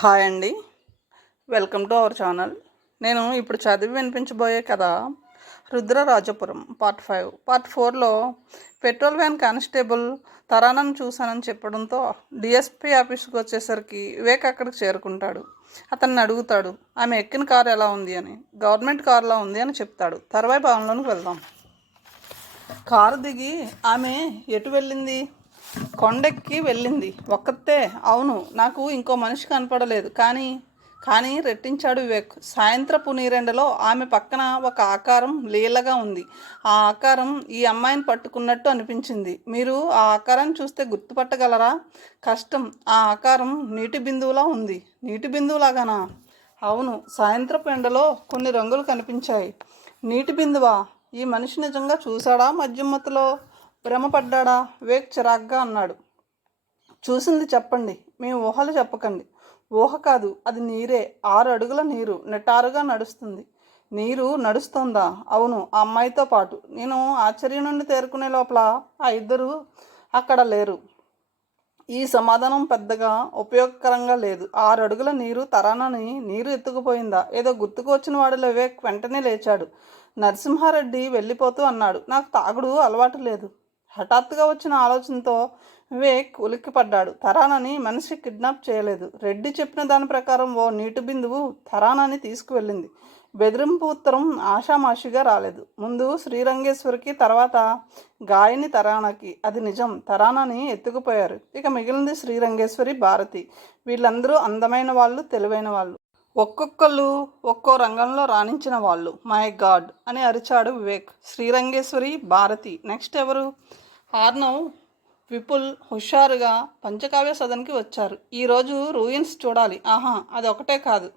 Hi అండి, welcome to our channel. నేను ఇప్పుడు చదివి వినిపించబోయే కథ రుద్రరాజపురం పార్ట్ 4లో పెట్రోల్ వ్యాన్ కానిస్టేబుల్ తరానను చూశానని చెప్పడంతో డిఎస్పీ ఆఫీస్కి వచ్చేసరికి వివేక్ అక్కడికి చేరుకుంటాడు. అతన్ని అడుగుతాడు ఆమె ఎక్కిన కారు ఎలా ఉంది అని. గవర్నమెంట్ కారులా ఉంది అని చెప్తాడు. తర్వాయి భవన్లోనికి వెళ్దాం. కారు దిగి ఆమె ఎటు వెళ్ళింది? కొండెక్కి వెళ్ళింది ఒక్కతే. అవును, నాకు ఇంకో మనిషి కనపడలేదు. కానీ రెట్టించాడు వివేక్. సాయంత్రపు నీరెండలో ఆమె పక్కన ఒక ఆకారం లీలగా ఉంది. ఆ ఆకారం ఈ అమ్మాయిని పట్టుకున్నట్టు అనిపించింది. మీరు ఆ ఆకారాన్ని చూస్తే గుర్తుపట్టగలరా? కష్టం. ఆ ఆకారం నీటి బిందువులా ఉంది. నీటి బిందువులాగానా? అవును, సాయంత్రపు ఎండలో కొన్ని రంగులు కనిపించాయి. నీటి బిందువా? ఈ మనిషి నిజంగా చూశాడా? మధ్యమతిలో భ్రమపడ్డా? వివేక్ చిరాగ్గా అన్నాడు. చూసింది చెప్పండి, మీ ఊహలు చెప్పకండి. ఊహ కాదు, అది నీరే. 6 అడుగుల నీరు నిటారుగా నడుస్తుంది. నీరు నడుస్తుందా? అవును, ఆ అమ్మాయితో పాటు. నేను ఆశ్చర్యం నుండి తేరుకునే లోపల ఆ ఇద్దరు అక్కడ లేరు. ఈ సమాధానం పెద్దగా ఉపయోగకరంగా లేదు. 6 అడుగుల నీరు తరానని నీరు ఎత్తుకుపోయిందా? ఏదో గుర్తుకు వచ్చిన వాడిలో వివేక్ వెంటనే లేచాడు. నరసింహారెడ్డి వెళ్ళిపోతూ అన్నాడు, నాకు తాగుడు అలవాటు లేదు. హఠాత్తుగా వచ్చిన ఆలోచనతో వివేక్ ఉలిక్కిపడ్డాడు. తరానని మనిషి కిడ్నాప్ చేయలేదు. రెడ్డి చెప్పిన దాని ప్రకారం ఓ నీటి బిందువు తరానని తీసుకువెళ్ళింది. బెదిరింపు ఉత్తరం ఆషామాషిగా రాలేదు. ముందు శ్రీరంగేశ్వరికి, తర్వాత గాయని తరానకి. అది నిజం. తరానని ఎత్తుకుపోయారు. ఇక మిగిలింది శ్రీరంగేశ్వరి, భారతి. వీళ్ళందరూ అందమైన వాళ్ళు, తెలివైన వాళ్ళు. ఒక్కొక్కళ్ళు ఒక్కో రంగంలో రాణించిన వాళ్ళు. మై గాడ్ అని అరిచాడు వివేక్. శ్రీరంగేశ్వరి, భారతి. నెక్స్ట్ ఎవరు? ఆర్నవ్, విపుల్ హుషారుగా పంచకావ్య సదన్కి వచ్చారు. ఈరోజు రూయిన్స్ చూడాలి. ఆహా, అది ఒకటే కాదు.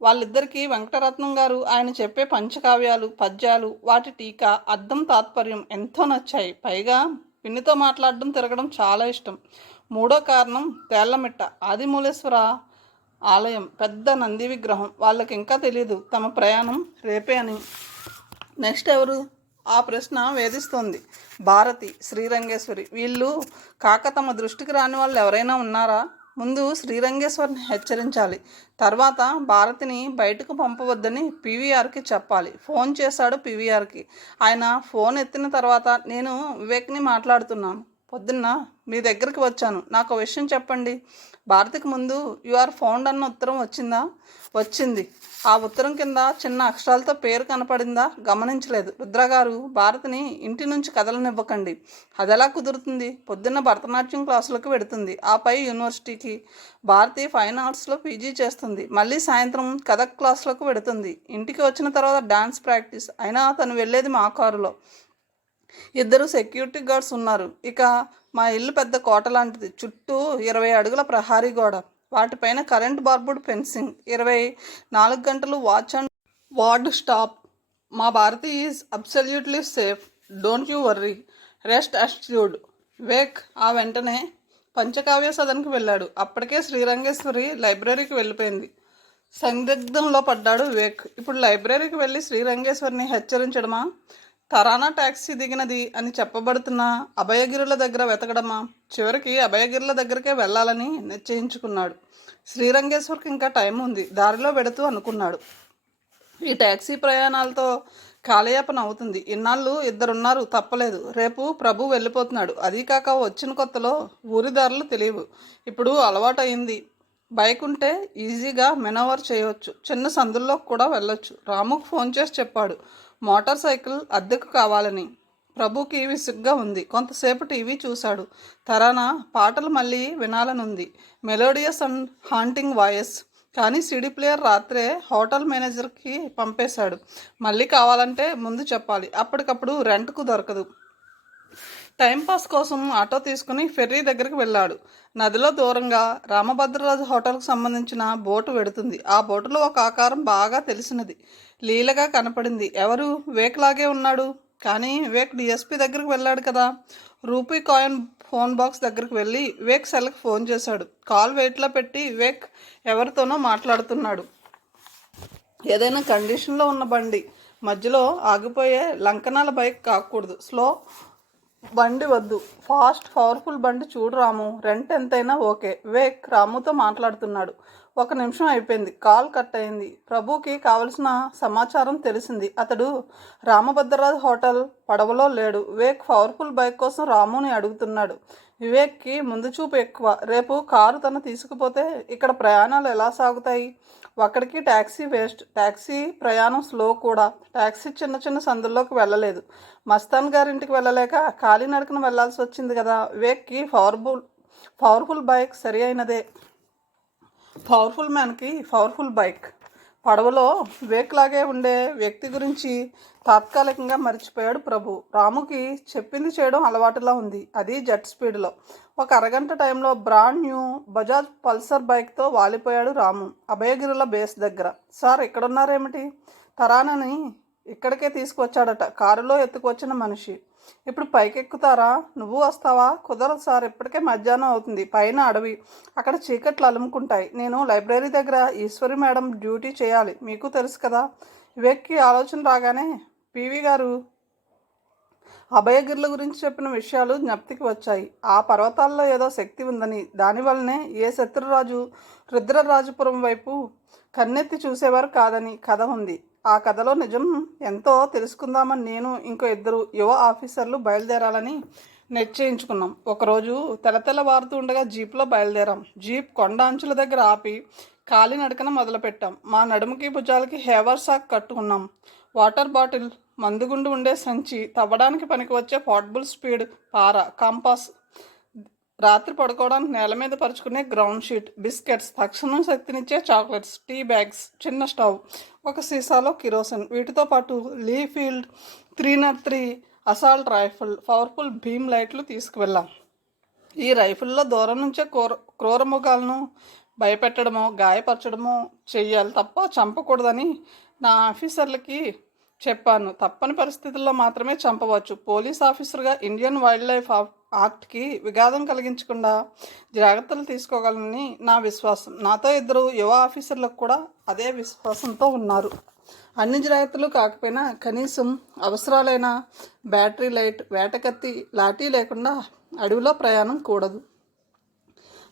వాళ్ళిద్దరికీ వెంకటరత్నం గారు ఆయన చెప్పే పంచకావ్యాలు, పద్యాలు, వాటి టీకా, అర్థం, తాత్పర్యం ఎంతో నచ్చాయి. పైగా పిన్నితో మాట్లాడడం, తిరగడం చాలా ఇష్టం. మూడో కారణం తేళ్లమిట్ట ఆదిమూలేశ్వర ఆలయం, పెద్ద నంది విగ్రహం. వాళ్ళకి ఇంకా తెలియదు తమ ప్రయాణం రేపే అని. నెక్స్ట్ ఎవరు? ఆ ప్రశ్న వేధిస్తోంది. భారతి, శ్రీరంగేశ్వరి. వీళ్ళు కాక తమ దృష్టికి రాని వాళ్ళు ఎవరైనా ఉన్నారా? ముందు శ్రీరంగేశ్వరిని హెచ్చరించాలి. తర్వాత భారతిని బయటకు పంపవద్దని పీవీఆర్కి చెప్పాలి. ఫోన్ చేశాడు పీవీఆర్కి. ఆయన ఫోన్ ఎత్తిన తర్వాత, నేను వివేక్ని మాట్లాడుతున్నాను. పొద్దున్న మీ దగ్గరికి వచ్చాను. నాకు విషయం చెప్పండి. భారతికి ముందు యు ఆర్ ఫౌండ్ అన్న ఉత్తరం వచ్చిందా? వచ్చింది. ఆ ఉత్తరం కింద చిన్న అక్షరాలతో పేరు కనపడిందా? గమనించలేదు. రుద్రగారు, భారతిని ఇంటి నుంచి కదలనివ్వకండి. అదెలా కుదురుతుంది? పొద్దున్న భరతనాట్యం క్లాసులకు వెడుతుంది. ఆపై యూనివర్సిటీకి. భారతి ఫైన్ ఆర్ట్స్లో పీజీ చేస్తుంది. మళ్ళీ సాయంత్రం కథక్ క్లాసులకు వెడుతుంది. ఇంటికి వచ్చిన తర్వాత డాన్స్ ప్రాక్టీస్. అయినా తను వెళ్ళేది మా కారులో. 2 సెక్యూరిటీ గార్డ్స్ ఉన్నారు. ఇక మా ఇల్లు పెద్ద కోట లాంటిది. చుట్టూ 20 అడుగుల ప్రహారీ గోడ. వాటిపైన కరెంట్ బార్బుడ్ ఫెన్సింగ్. 24 గంటలు వాచ్ అండ్ వార్డ్ స్టాప్. మా Bharathi is absolutely safe. Don't you worry. Rest assured. Vivek ఆ వెంటనే పంచకావ్య సదన్కి వెళ్ళాడు. అప్పటికే శ్రీరంగేశ్వరి లైబ్రరీకి వెళ్ళిపోయింది. సందిగ్ధంలో పడ్డాడు వివేక్. ఇప్పుడు లైబ్రరీకి వెళ్ళి శ్రీరంగేశ్వరిని హెచ్చరించడమా? తరానా ట్యాక్సీ దిగినది అని చెప్పబడుతున్న అభయగిరుల దగ్గర వెతకడమా? చివరికి అభయగిరుల దగ్గరికే వెళ్ళాలని నిశ్చయించుకున్నాడు. శ్రీరంగేశ్వరికి ఇంకా టైం ఉంది. దారిలో వెడుతూ అనుకున్నాడు, ఈ ట్యాక్సీ ప్రయాణాలతో కాలయాపన అవుతుంది. ఇన్నాళ్ళు 2 ఉన్నారు, తప్పలేదు. రేపు ప్రభు వెళ్ళిపోతున్నాడు. అదీ కాక వచ్చిన కొత్తలో ఊరి దారులు తెలియవు. ఇప్పుడు అలవాటు అయింది. బైక్ ఉంటే ఈజీగా మెనోవర్ చేయవచ్చు. చిన్న సందుల్లో కూడా వెళ్ళొచ్చు. రాముకు ఫోన్ చేసి చెప్పాడు మోటార్ సైకిల్ అద్దెకు కావాలని. ప్రభుకి విసుగ్గా ఉంది. కొంతసేపు టీవీ చూశాడు. తరానా పాటలు మళ్ళీ వినాలనుంది. Melodious and haunting voice. కానీ సీడీ ప్లేయర్ రాత్రే హోటల్ మేనేజర్కి పంపేశాడు. మళ్ళీ కావాలంటే ముందు చెప్పాలి. అప్పటికప్పుడు రెంట్కు దొరకదు. టైంపాస్ కోసం ఆటో తీసుకుని ఫెర్రీ దగ్గరికి వెళ్ళాడు. నదిలో దూరంగా రామభద్రరాజు హోటల్కు సంబంధించిన బోటు వెడుతుంది. ఆ బోటులో ఒక ఆకారం బాగా తెలిసినది లీలగా కనపడింది. ఎవరు? వివేక్ లాగే ఉన్నాడు. కానీ వివేక్ డిఎస్పీ దగ్గరికి వెళ్ళాడు కదా. రూపీ కాయిన్ ఫోన్ బాక్స్ దగ్గరికి వెళ్ళి వివేక్ సెల్కి ఫోన్ చేశాడు. కాల్ వెయిట్లో పెట్టి వివేక్ ఎవరితోనో మాట్లాడుతున్నాడు. ఏదైనా కండిషన్లో ఉన్న బండి, మధ్యలో ఆగిపోయే లంకనాల బైక్ కాకూడదు. స్లో బండి వద్దు, ఫాస్ట్ పవర్ఫుల్ బండి చూడు రాము. రెంట్ ఎంతైనా ఓకే. వివేక్ రాముతో మాట్లాడుతున్నాడు. 1 నిమిషం అయిపోయింది. కాల్ కట్ అయింది. ప్రభుకి కావలసిన సమాచారం తెలిసింది. అతడు రామభద్రరాజు హోటల్ పడవలో లేడు. వివేక్ పవర్ఫుల్ బైక్ కోసం రాముని అడుగుతున్నాడు. వివేక్కి ముందు చూపు ఎక్కువ. రేపు కారు తను తీసుకుపోతే ఇక్కడ ప్రయాణాలు ఎలా సాగుతాయి? ఒక్కడికి ట్యాక్సీ వేస్ట్. ట్యాక్సీ ప్రయాణం స్లో కూడా. ట్యాక్సీ చిన్న చిన్న సందుల్లోకి వెళ్ళలేదు. మస్తాన్ గారింటికి వెళ్ళలేక కాలినడకన వెళ్లాల్సి వచ్చింది కదా. వివేక్కి పవర్ఫుల్ బైక్ సరి అయినదే. పవర్ఫుల్ మ్యాన్కి పవర్ఫుల్ బైక్. పడవలో వివేక్ లాగే ఉండే వ్యక్తి గురించి తాత్కాలికంగా మర్చిపోయాడు ప్రభు. రాముకి చెప్పింది చేయడం అలవాటులా ఉంది, అది జెట్ స్పీడ్లో. ఒక అరగంట టైంలో బ్రాండ్ న్యూ బజాజ్ పల్సర్ బైక్తో వాలిపోయాడు రాము అభయగిరుల బేస్ దగ్గర. సార్ ఇక్కడున్నారేమిటి? తరానని ఇక్కడికే తీసుకొచ్చాడట, కారులో ఎత్తుకొచ్చిన మనిషి. ఇప్పుడు పైకెక్కుతారా? నువ్వు వస్తావా? కుదరదు సార్, ఇప్పటికే మధ్యాహ్నం అవుతుంది. పైన అడవి, అక్కడ చీకట్లు అలుముకుంటాయి. నేను లైబ్రరీ దగ్గర ఈశ్వరి మేడం డ్యూటీ చేయాలి, మీకు తెలుసు కదా. వివేక్కి ఆలోచన రాగానే పివి గారు అభయగిరుల గురించి చెప్పిన విషయాలు జ్ఞప్తికి వచ్చాయి. ఆ పర్వతాల్లో ఏదో శక్తి ఉందని, దానివల్లనే ఏ శత్రురాజు రుద్రరాజపురం వైపు కన్నెత్తి చూసేవారు కాదని కథ ఉంది. ఆ కథలో నిజం ఎంతో తెలుసుకుందామని నేను ఇంకో 2 యువ ఆఫీసర్లు బయలుదేరాలని నిశ్చయించుకున్నాం. ఒకరోజు తెల్లవారుతూ ఉండగా జీప్లో బయలుదేరాం. జీప్ కొండ అంచుల దగ్గర ఆపి కాలినడకన మొదలుపెట్టాం. మా నడుముకి భుజాలకి హేవర్ సాక్ కట్టుకున్నాం. వాటర్ బాటిల్, మందుగుండు ఉండే సంచి, తవ్వడానికి పనికి వచ్చే పోర్టబుల్ స్పీడ్ పార, కంపాస్, రాత్రి పడుకోవడానికి నేల మీద పరుచుకునే గ్రౌండ్ షీట్, బిస్కెట్స్, తక్షణం శక్తినిచ్చే చాక్లెట్స్, టీ బ్యాగ్స్, చిన్న స్టవ్, ఒక సీసాలో కిరోసిన్. వీటితో పాటు లీఫీల్డ్ 303 అసాల్ట్ రైఫిల్, పవర్ఫుల్ భీమ్ లైట్లు తీసుకువెళ్ళాం. ఈ రైఫిల్లో దూరం నుంచే క్రూరముఖాలను భయపెట్టడమో గాయపరచడమో చెయ్యాలి తప్ప చంపకూడదని నా ఆఫీసర్లకి చెప్పాను. తప్పని పరిస్థితుల్లో మాత్రమే చంపవచ్చు. పోలీస్ ఆఫీసర్గా ఇండియన్ వైల్డ్ లైఫ్ యాక్ట్కి విఘాతం కలిగించకుండా జాగ్రత్తలు తీసుకోగలనని నా విశ్వాసం. నాతో 2 యువ ఆఫీసర్లకు కూడా అదే విశ్వాసంతో ఉన్నారు. అన్ని జాగ్రత్తలు కాకపోయినా కనీసం అవసరాలైన బ్యాటరీ లైట్, వేటకత్తి, లాఠీ లేకుండా అడవిలో ప్రయాణం కూడదు.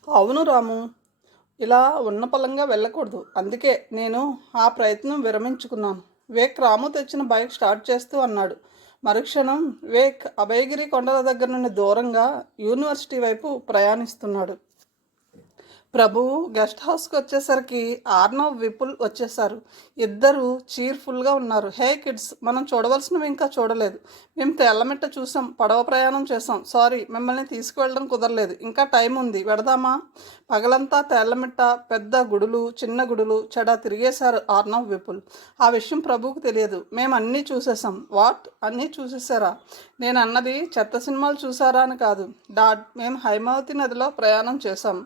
అవును రాము, ఇలా ఉన్న పొలంగా వెళ్ళకూడదు. అందుకే నేను ఆ ప్రయత్నం విరమించుకున్నాను. వివేక్ రాము తెచ్చిన బైక్ స్టార్ట్ చేస్తూ అన్నాడు. మరుక్షణం వివేక్ అభయగిరి కొండల దగ్గర నుండి దూరంగా యూనివర్సిటీ వైపు ప్రయాణిస్తున్నాడు. ప్రభు గెస్ట్ హౌస్కి వచ్చేసరికి ఆర్నవ్, విపుల్ వచ్చేసారు. ఇద్దరు చీర్ఫుల్గా ఉన్నారు. హే కిడ్స్, మనం చూడవలసినవి ఇంకా చూడలేదు. మేము తెల్లమిట్ట చూసాం, పడవ ప్రయాణం చేసాం. సారీ, మిమ్మల్ని తీసుకువెళ్ళడం కుదరలేదు. ఇంకా టైం ఉంది, వెడదామా? పగలంతా తెల్లమిట్ట, పెద్ద గుడులు, చిన్న గుడులు చెడ తిరిగేశారు ఆర్నవ్, విపుల్. ఆ విషయం ప్రభువుకు తెలియదు. మేము అన్నీ చూసేసాం. వాట్, అన్నీ చూసేసారా? నేను అన్నది చెత్త సినిమాలు చూసారా అని కాదు డాడ్. మేము హైమావతి నదిలో ప్రయాణం చేశాం,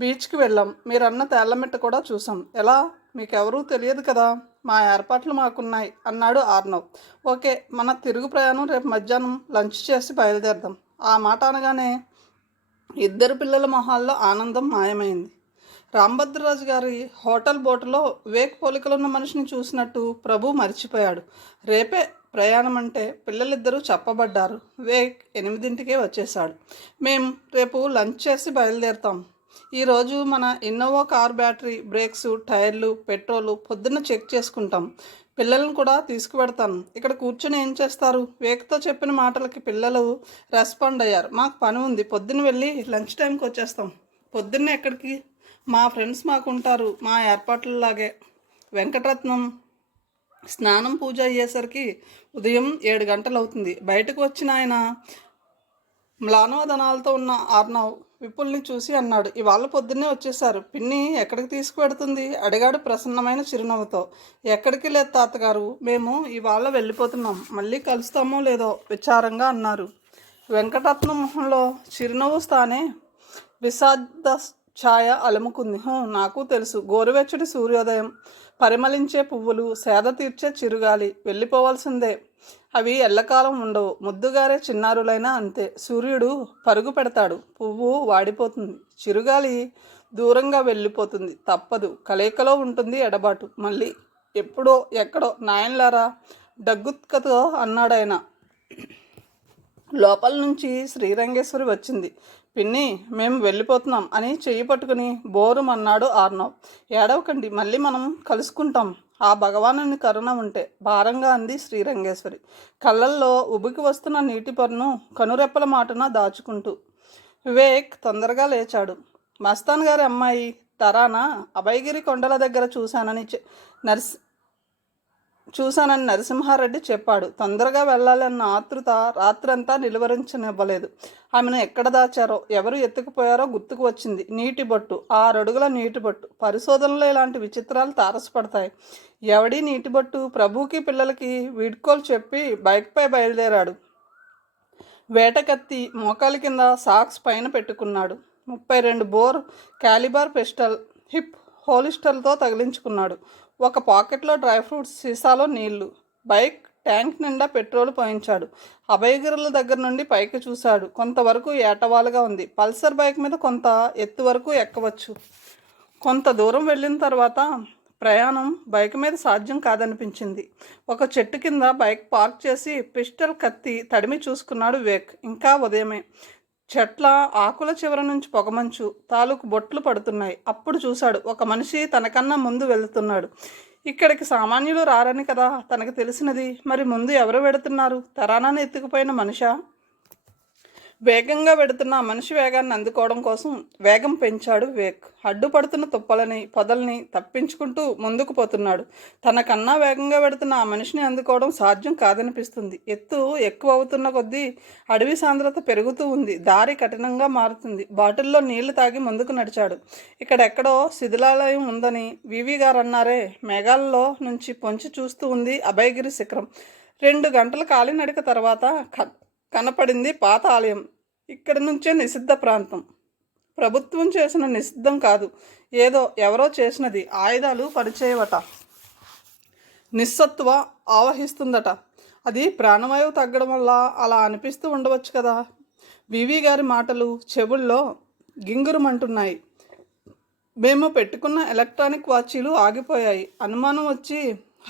బీచ్కి వెళ్ళాం, మీరన్న తేళ్లమిట్ట కూడా చూసాం. ఎలా? మీకెవరూ తెలియదు కదా, మా ఏర్పాట్లు మాకున్నాయి అన్నాడు ఆర్నవ్. ఓకే, మన తిరుగు ప్రయాణం రేపు మధ్యాహ్నం లంచ్ చేసి బయలుదేరదాం. ఆ మాట అనగానే ఇద్దరు పిల్లల మొహాల్లో ఆనందం మాయమైంది. రామభద్రరాజు గారి హోటల్ బోటులో వివేక్ పోలికలున్న మనిషిని చూసినట్టు ప్రభు మర్చిపోయాడు. రేపే ప్రయాణం అంటే పిల్లలిద్దరూ చెప్పబడ్డారు. వివేక్ 8ంటికే వచ్చేశాడు. మేము రేపు లంచ్ చేసి బయలుదేరుతాం. ఈరోజు మన ఇన్నోవా కార్ బ్యాటరీ, బ్రేక్స్, టైర్లు, పెట్రోలు పొద్దున్న చెక్ చేసుకుంటాం. పిల్లలను కూడా తీసుకువెడతాను. ఇక్కడ కూర్చొని ఏం చేస్తారు? వివేక్తో చెప్పిన మాటలకి పిల్లలు రెస్పాండ్ అయ్యారు. మాకు పని ఉంది, పొద్దున్న వెళ్ళి లంచ్ టైంకి వచ్చేస్తాం. పొద్దున్నే ఎక్కడికి? మా ఫ్రెండ్స్ మాకుంటారు, మా ఏర్పాట్లలాగే. వెంకటరత్నం స్నానం, పూజ అయ్యేసరికి ఉదయం 7 గంటలు అవుతుంది. బయటకు వచ్చిన ఆయన మ్లానోదనాలతో ఉన్న ఆర్నవ్ విపుల్ని చూసి అన్నాడు, ఇవాళ పొద్దున్నే వచ్చేశారు. పిన్ని ఎక్కడికి తీసుకువెడుతుంది అడిగాడు ప్రసన్నమైన చిరునవ్వుతో. ఎక్కడికి లేదు తాతగారు, మేము ఇవాళ వెళ్ళిపోతున్నాం. మళ్ళీ కలుస్తామో లేదో విచారంగా అన్నారు. వెంకటరత్నం మొహంలో చిరునవ్వు స్థానే విషాద ఛాయ అలుముకుంది. నాకు తెలుసు. గోరువెచ్చటి సూర్యోదయం, పరిమళించే పువ్వులు, సేద తీర్చే చిరుగాలి. వెళ్ళిపోవాల్సిందే. అవి ఎల్లకాలం ఉండవు. ముద్దుగారే చిన్నారులైనా అంతే. సూర్యుడు పరుగు పెడతాడు, పువ్వు వాడిపోతుంది, చిరుగాలి దూరంగా వెళ్ళిపోతుంది. తప్పదు. కలయికలో ఉంటుంది ఎడబాటు. మళ్ళీ ఎప్పుడో ఎక్కడో. నాయనలారా, డగ్గుత్కతో అన్నాడాయన. లోపల నుంచి శ్రీరంగేశ్వరి వచ్చింది. పిన్ని, మేము వెళ్ళిపోతున్నాం అని చెయ్యి పట్టుకుని బోరుమన్నాడు ఆర్నవ్. ఏడవకండి, మళ్ళీ మనం కలుసుకుంటాం. ఆ భగవానుని కరుణ ఉంటే, భారంగా అంది శ్రీరంగేశ్వరి, కళ్ళల్లో ఉబికి వస్తున్న నీటి పొరను కనురెప్పల మాటున దాచుకుంటూ. వివేక్ తొందరగా లేచాడు. మస్తాన్ గారి అమ్మాయి తరానా అభయగిరి కొండల దగ్గర చూశానని నరసింహారెడ్డి చెప్పాడు. తొందరగా వెళ్ళాలన్న ఆతృత రాత్రంతా నిలువరించనివ్వలేదు. ఆమెను ఎక్కడ దాచారో, ఎవరు ఎత్తుకుపోయారో గుర్తుకు వచ్చింది. నీటి బొట్టు, 6 అడుగుల నీటి బొట్టు. పరిశోధనలో ఇలాంటి విచిత్రాలు తారసపడతాయి. ఎవడీ నీటి బొట్టు? ప్రభుకి పిల్లలకి వీడ్కోలు చెప్పి బైక్పై బయలుదేరాడు. వేటకత్తి మోకాలి కింద సాక్స్ పైన పెట్టుకున్నాడు. 32 బోర్ క్యాలిబర్ పిస్టల్ హిప్ హోలిస్టర్తో తగిలించుకున్నాడు. ఒక పాకెట్లో డ్రై ఫ్రూట్స్, సీసాలో నీళ్లు. బైక్ ట్యాంక్ నిండా పెట్రోల్ పోయించాడు. అభయగిరుల దగ్గర నుండి పైకి చూశాడు. కొంతవరకు ఏటవాలుగా ఉంది. పల్సర్ బైక్ మీద కొంత ఎత్తు వరకు ఎక్కవచ్చు. కొంత దూరం వెళ్ళిన తర్వాత ప్రయాణం బైక్ మీద సాధ్యం కాదనిపించింది. ఒక చెట్టు కింద బైక్ పార్క్ చేసి పిస్టల్ కత్తి తడిమి చూసుకున్నాడు వివేక్. ఇంకా ఉదయమే. చెట్ల ఆకుల చివర నుంచి పొగమంచు తాలూకు బొట్లు పడుతున్నాయి. అప్పుడు చూశాడు, ఒక మనిషి తనకన్నా ముందు వెళుతున్నాడు. ఇక్కడికి సామాన్యులు రారని కదా తనకు తెలిసినది. మరి ముందు ఎవరు వెడుతున్నారు? తరానాన్ని ఎత్తుకుపోయిన మనిషా? వేగంగా వెడుతున్న మనిషి వేగాన్ని అందుకోవడం కోసం వేగం పెంచాడు వివేక్. అడ్డుపడుతున్న తుప్పలని, పొదల్ని తప్పించుకుంటూ ముందుకు పోతున్నాడు. తనకన్నా వేగంగా వెడుతున్న ఆ మనిషిని అందుకోవడం సాధ్యం కాదనిపిస్తుంది. ఎత్తు ఎక్కువ అవుతున్న కొద్దీ అడవి సాంద్రత పెరుగుతూ ఉంది. దారి కఠినంగా మారుతుంది. బాటిల్లో నీళ్లు తాగి ముందుకు నడిచాడు. ఇక్కడెక్కడో శిథిలాలయం ఉందని వివి గారు అన్నారే. మేఘాలలో నుంచి పొంచి చూస్తూ ఉంది అభయగిరి శిఖరం. 2 గంటల కాలినడక తర్వాత కనపడింది పాత ఆలయం. ఇక్కడి నుంచే నిషిద్ధ ప్రాంతం. ప్రభుత్వం చేసిన నిషిద్ధం కాదు, ఎవరో చేసినది. ఆయుధాలు పనిచేయవట, నిస్సత్వ ఆవహిస్తుందట. అది ప్రాణవాయువు తగ్గడం వల్ల అలా అనిపిస్తూ ఉండవచ్చు కదా. వివి గారి మాటలు చెవుల్లో గింగురుమంటున్నాయి. మేము పెట్టుకున్న ఎలక్ట్రానిక్ వాచీలు ఆగిపోయాయి. అనుమానం వచ్చి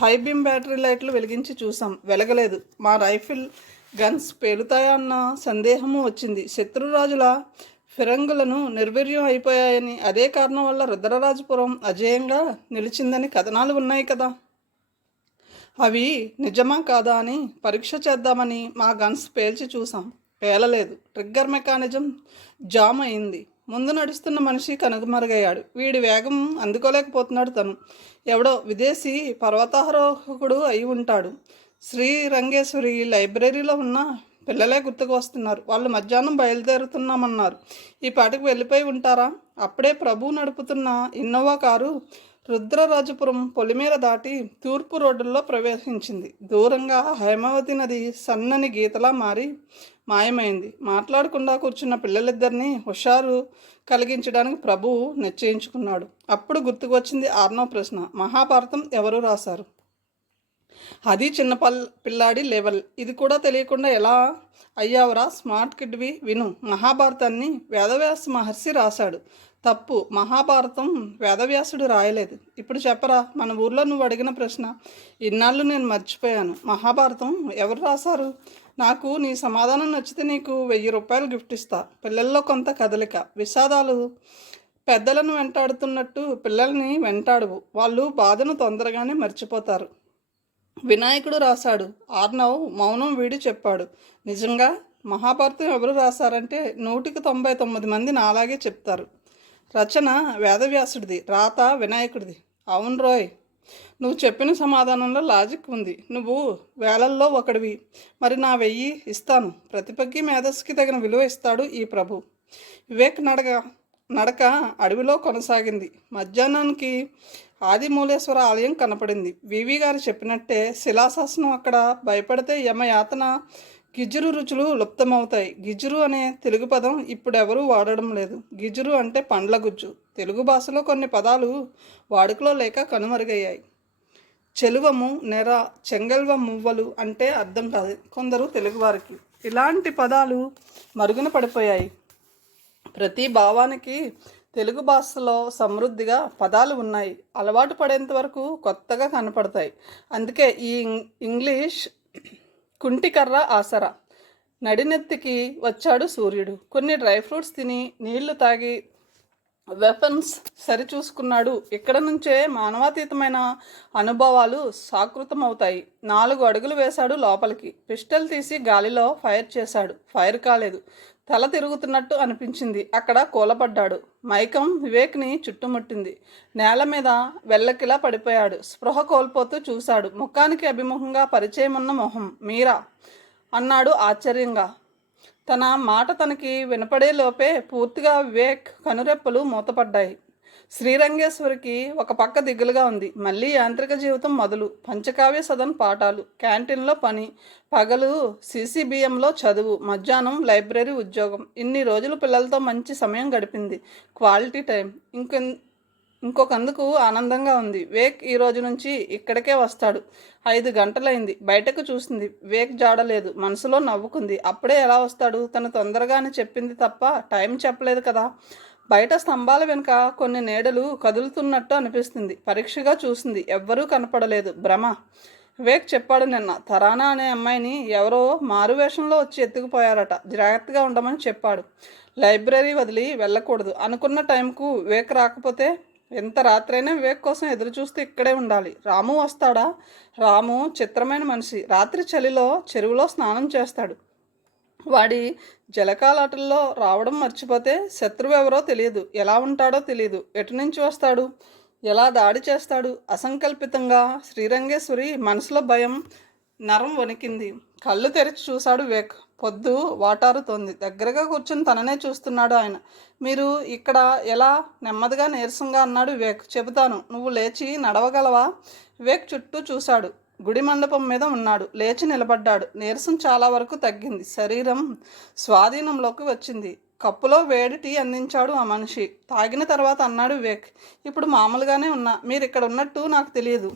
హై బీమ్ బ్యాటరీ లైట్లు వెలిగించి చూసాం, వెలగలేదు. మా రైఫిల్ గన్స్ పేలుతాయా అన్న సందేహము వచ్చింది. శత్రురాజుల ఫిరంగులను నిర్వీర్యం అయిపోయాయని, అదే కారణం వల్ల రుద్రరాజపురం అజేయంగా నిలిచిందని కథనాలు ఉన్నాయి కదా. అవి నిజమా కాదా అని పరీక్ష చేద్దామని మా గన్స్ పేల్చి చూసాం, పేలలేదు. ట్రిగ్గర్ మెకానిజం జామ్ అయింది. ముందు నడుస్తున్న మనిషి కనుమరుగయ్యాడు. వీడి వేగం అందుకోలేకపోతున్నాడు తను. ఎవడో విదేశీ పర్వతారోహకుడు అయి ఉంటాడు. శ్రీరంగేశ్వరి లైబ్రరీలో ఉన్న పిల్లలే గుర్తుకు వస్తున్నారు. వాళ్ళు మధ్యాహ్నం బయలుదేరుతున్నామన్నారు. ఈ పాటికి వెళ్ళిపోయి ఉంటారా? అప్పుడే ప్రభు నడుపుతున్న ఇన్నోవా కారు రుద్రరాజపురం పొలిమేర దాటి తూర్పు రోడ్డుల్లో ప్రవేశించింది. దూరంగా హైమావతి నది సన్నని గీతలా మారి మాయమైంది. మాట్లాడకుండా కూర్చున్న పిల్లలిద్దరినీ హుషారు కలిగించడానికి ప్రభువు నిశ్చయించుకున్నాడు. అప్పుడు గుర్తుకు వచ్చింది ఆర్నవ్ ప్రశ్న. మహాభారతం ఎవరు రాశారు? అది చిన్న పిల్లాడి లెవెల్. ఇది కూడా తెలియకుండా ఎలా అయ్యావురా స్మార్ట్ కిడ్వి? విను, మహాభారతాన్ని వేదవ్యాస మహర్షి రాశాడు. తప్పు, మహాభారతం వేదవ్యాసుడు రాయలేదు. ఇప్పుడు చెప్పరా, మన ఊర్లో నువ్వు అడిగిన ప్రశ్న. ఇన్నాళ్ళు నేను మర్చిపోయాను. మహాభారతం ఎవరు రాశారు? నాకు నీ సమాధానం నచ్చితే నీకు 1000 రూపాయలు గిఫ్ట్ ఇస్తా. పిల్లల్లో కొంత కదలిక, విషాదాలు. పెద్దలను వెంటాడుతున్నట్టు పిల్లల్ని వెంటాడువు. వాళ్ళు బాధను తొందరగానే మర్చిపోతారు. వినాయకుడు రాశాడు. ఆర్నవ్ మౌనం వీడి చెప్పాడు. నిజంగా? మహాభారతం ఎవరు రాశారంటే 199 మంది నాలాగే చెప్తారు. రచన వేదవ్యాసుడిది, రాత వినాయకుడిది. అవును రోయ్, నువ్వు చెప్పిన సమాధానంలో లాజిక్ ఉంది. నువ్వు వేలల్లో ఒకడివి. మరి నా 1000 ఇస్తాను. ప్రతిభకి మేధస్సుకి తగిన విలువ ఇస్తాడు ఈ ప్రభు. వివేక్ నడక అడవిలో కొనసాగింది. మధ్యాహ్నానికి ఆదిమూలేశ్వర ఆలయం కనపడింది. వివి గారు చెప్పినట్టే శిలాశాసనం అక్కడ. భయపడితే యమయాతన, గిజురు రుచులు లుప్తమవుతాయి. గిజురు అనే తెలుగు పదం ఇప్పుడెవరూ వాడడం లేదు. గిజురు అంటే పండ్ల గుజ్జు. తెలుగు భాషలో కొన్ని పదాలు వాడుకలో లేక కనుమరుగయ్యాయి. చెలువము, నెర, చెంగల్వ మువ్వలు అంటే అర్థం కాదు కొందరు తెలుగువారికి. ఇలాంటి పదాలు మరుగున పడిపోయాయి. ప్రతి భావానికి తెలుగు భాషలో సమృద్ధిగా పదాలు ఉన్నాయి. అలవాటు పడేంత వరకు కొత్తగా కనపడతాయి. అందుకే ఈ ఇంగ్లీష్ కుంటికర్ర ఆసరా. నడినెత్తికి వచ్చాడు సూర్యుడు. కొన్ని డ్రై ఫ్రూట్స్ తిని నీళ్లు తాగి వెపన్స్ సరిచూసుకున్నాడు. ఇక్కడ నుంచే మానవాతీతమైన అనుభవాలు సాకృతమవుతాయి. 4 అడుగులు వేశాడు లోపలికి. పిస్టల్ తీసి గాలిలో ఫైర్ చేశాడు. ఫైర్ కాలేదు. తల తిరుగుతున్నట్టు అనిపించింది. అక్కడ కూలబడ్డాడు. మైకం వివేక్ని చుట్టుముట్టింది. నేల మీద వెల్లకిలా పడిపోయాడు. స్పృహ కోల్పోతూ చూశాడు. ముఖానికి అభిముఖంగా పరిచయమున్న మొహం. మీరా అన్నాడు ఆశ్చర్యంగా. తన మాట తనకి వినపడేలోపే పూర్తిగా వివేక్ కనురెప్పలు మూతపడ్డాయి. శ్రీరంగేశ్వరికి ఒక పక్క దిగులుగా ఉంది. మళ్ళీ యాంత్రిక జీవితం మొదలు. పంచకావ్య సదన్ పాఠాలు, క్యాంటీన్లో పని, పగలు సీసీబీఎంలో చదువు, మధ్యాహ్నం లైబ్రరీ ఉద్యోగం. ఇన్ని రోజులు పిల్లలతో మంచి సమయం గడిపింది. Quality time. ఇంకొకందుకు ఆనందంగా ఉంది. వివేక్ ఈ రోజు నుంచి ఇక్కడికే వస్తాడు. 5 గంటలైంది. బయటకు చూసింది. వివేక్ జాడలేదు. మనసులో నవ్వుకుంది. అప్పుడే ఎలా వస్తాడు? తను తొందరగానే చెప్పింది తప్ప టైం చెప్పలేదు కదా. బయట స్తంభాల వెనుక కొన్ని నీడలు కదులుతున్నట్టు అనిపిస్తుంది. పరీక్షగా చూసింది. ఎవ్వరూ కనపడలేదు. భ్రమ. వివేక్ చెప్పాడు నిన్న తరానా అనే అమ్మాయిని ఎవరో మారువేషంలో వచ్చి ఎత్తుకుపోయారట. జాగ్రత్తగా ఉండమని చెప్పాడు. లైబ్రరీ వదిలి వెళ్ళకూడదు. అనుకున్న టైంకు వివేక్ రాకపోతే ఎంత రాత్రైనా వివేక్ కోసం ఎదురు చూస్తే ఇక్కడే ఉండాలి. రాము వస్తాడా? రాము చిత్రమైన మనిషి. రాత్రి చలిలో చెరువులో స్నానం చేస్తాడు. వాడి జలకాలాటల్లో రావడం మర్చిపోతే శత్రువు ఎవరో తెలియదు. ఎలా ఉంటాడో తెలియదు. ఎటు నుంచి వస్తాడు? ఎలా దాడి చేస్తాడు? అసంకల్పితంగా శ్రీరంగేశ్వరి మనసులో భయం నరం వణికింది. కళ్ళు తెరిచి చూశాడు వివేక్. పొద్దు వాటారుతోంది. దగ్గరగా కూర్చుని తననే చూస్తున్నాడు ఆయన. మీరు ఇక్కడ ఎలా? నెమ్మదిగా నీరసంగా అన్నాడు వివేక్. చెబుతాను. నువ్వు లేచి నడవగలవా? వివేక్ చుట్టూ చూశాడు. గుడి మండపం మీద ఉన్నాడు. లేచి నిలబడ్డాడు. నీరసం చాలా వరకు తగ్గింది. శరీరం స్వాధీనంలోకి వచ్చింది. కప్పులో వేడి టీ అందించాడు ఆ మనిషి. తాగిన తర్వాత అన్నాడు వివేక్. ఇప్పుడు మామూలుగానే ఉన్నా. మీరు ఇక్కడ ఉన్నట్టు నాకు తెలియదు.